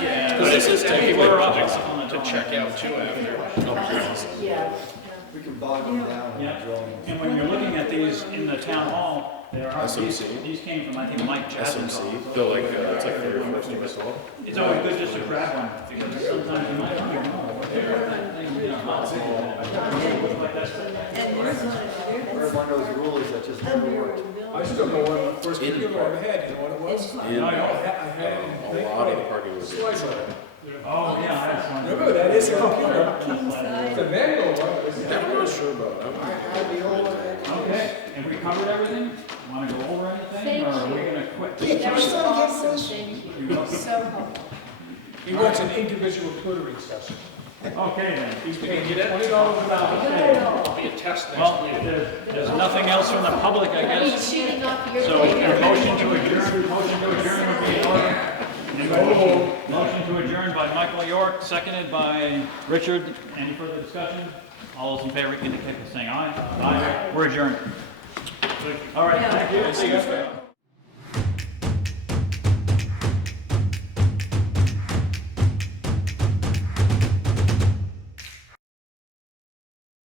Yeah. Because this is Hey, anyway we're up projects on the to check out too after. Yeah. We can bog them down in Yeah. the drawings. And when you're looking at these in the town hall, there are, SMC. these came from, I think, Mike Jasper's SMC, office. the like, it's like 3 or 4 stories tall. It's always good just to grab one, because sometimes you might not even know what they're. Like that's- And we're gonna, We're one of those rulers that just never worked. I still know one of the first computer I ever had, you know what it was? In, I had a lot of the parking was Slicer. Oh, yeah, that's one. Remember that, it's a computer. king size. The manual one, it was. I'm not sure about that. I had the old one. Okay, have we covered everything? Want to go over anything, Thank or are we you. gonna quit? That was awesome, thank you. So helpful. He wants an individual tutoring session. Okay, then. He's paying you $20 an hour. Okay. Be a test Well, next if week. there's nothing else from the public, I Are you guess. shooting off your? So, a motion to adjourn would be in order. Motion to adjourn by Michael York, seconded by Richard. Any further discussion? All those in favor indicate by saying aye. Aye. We're adjourned. All right, thank you. Yeah. See you.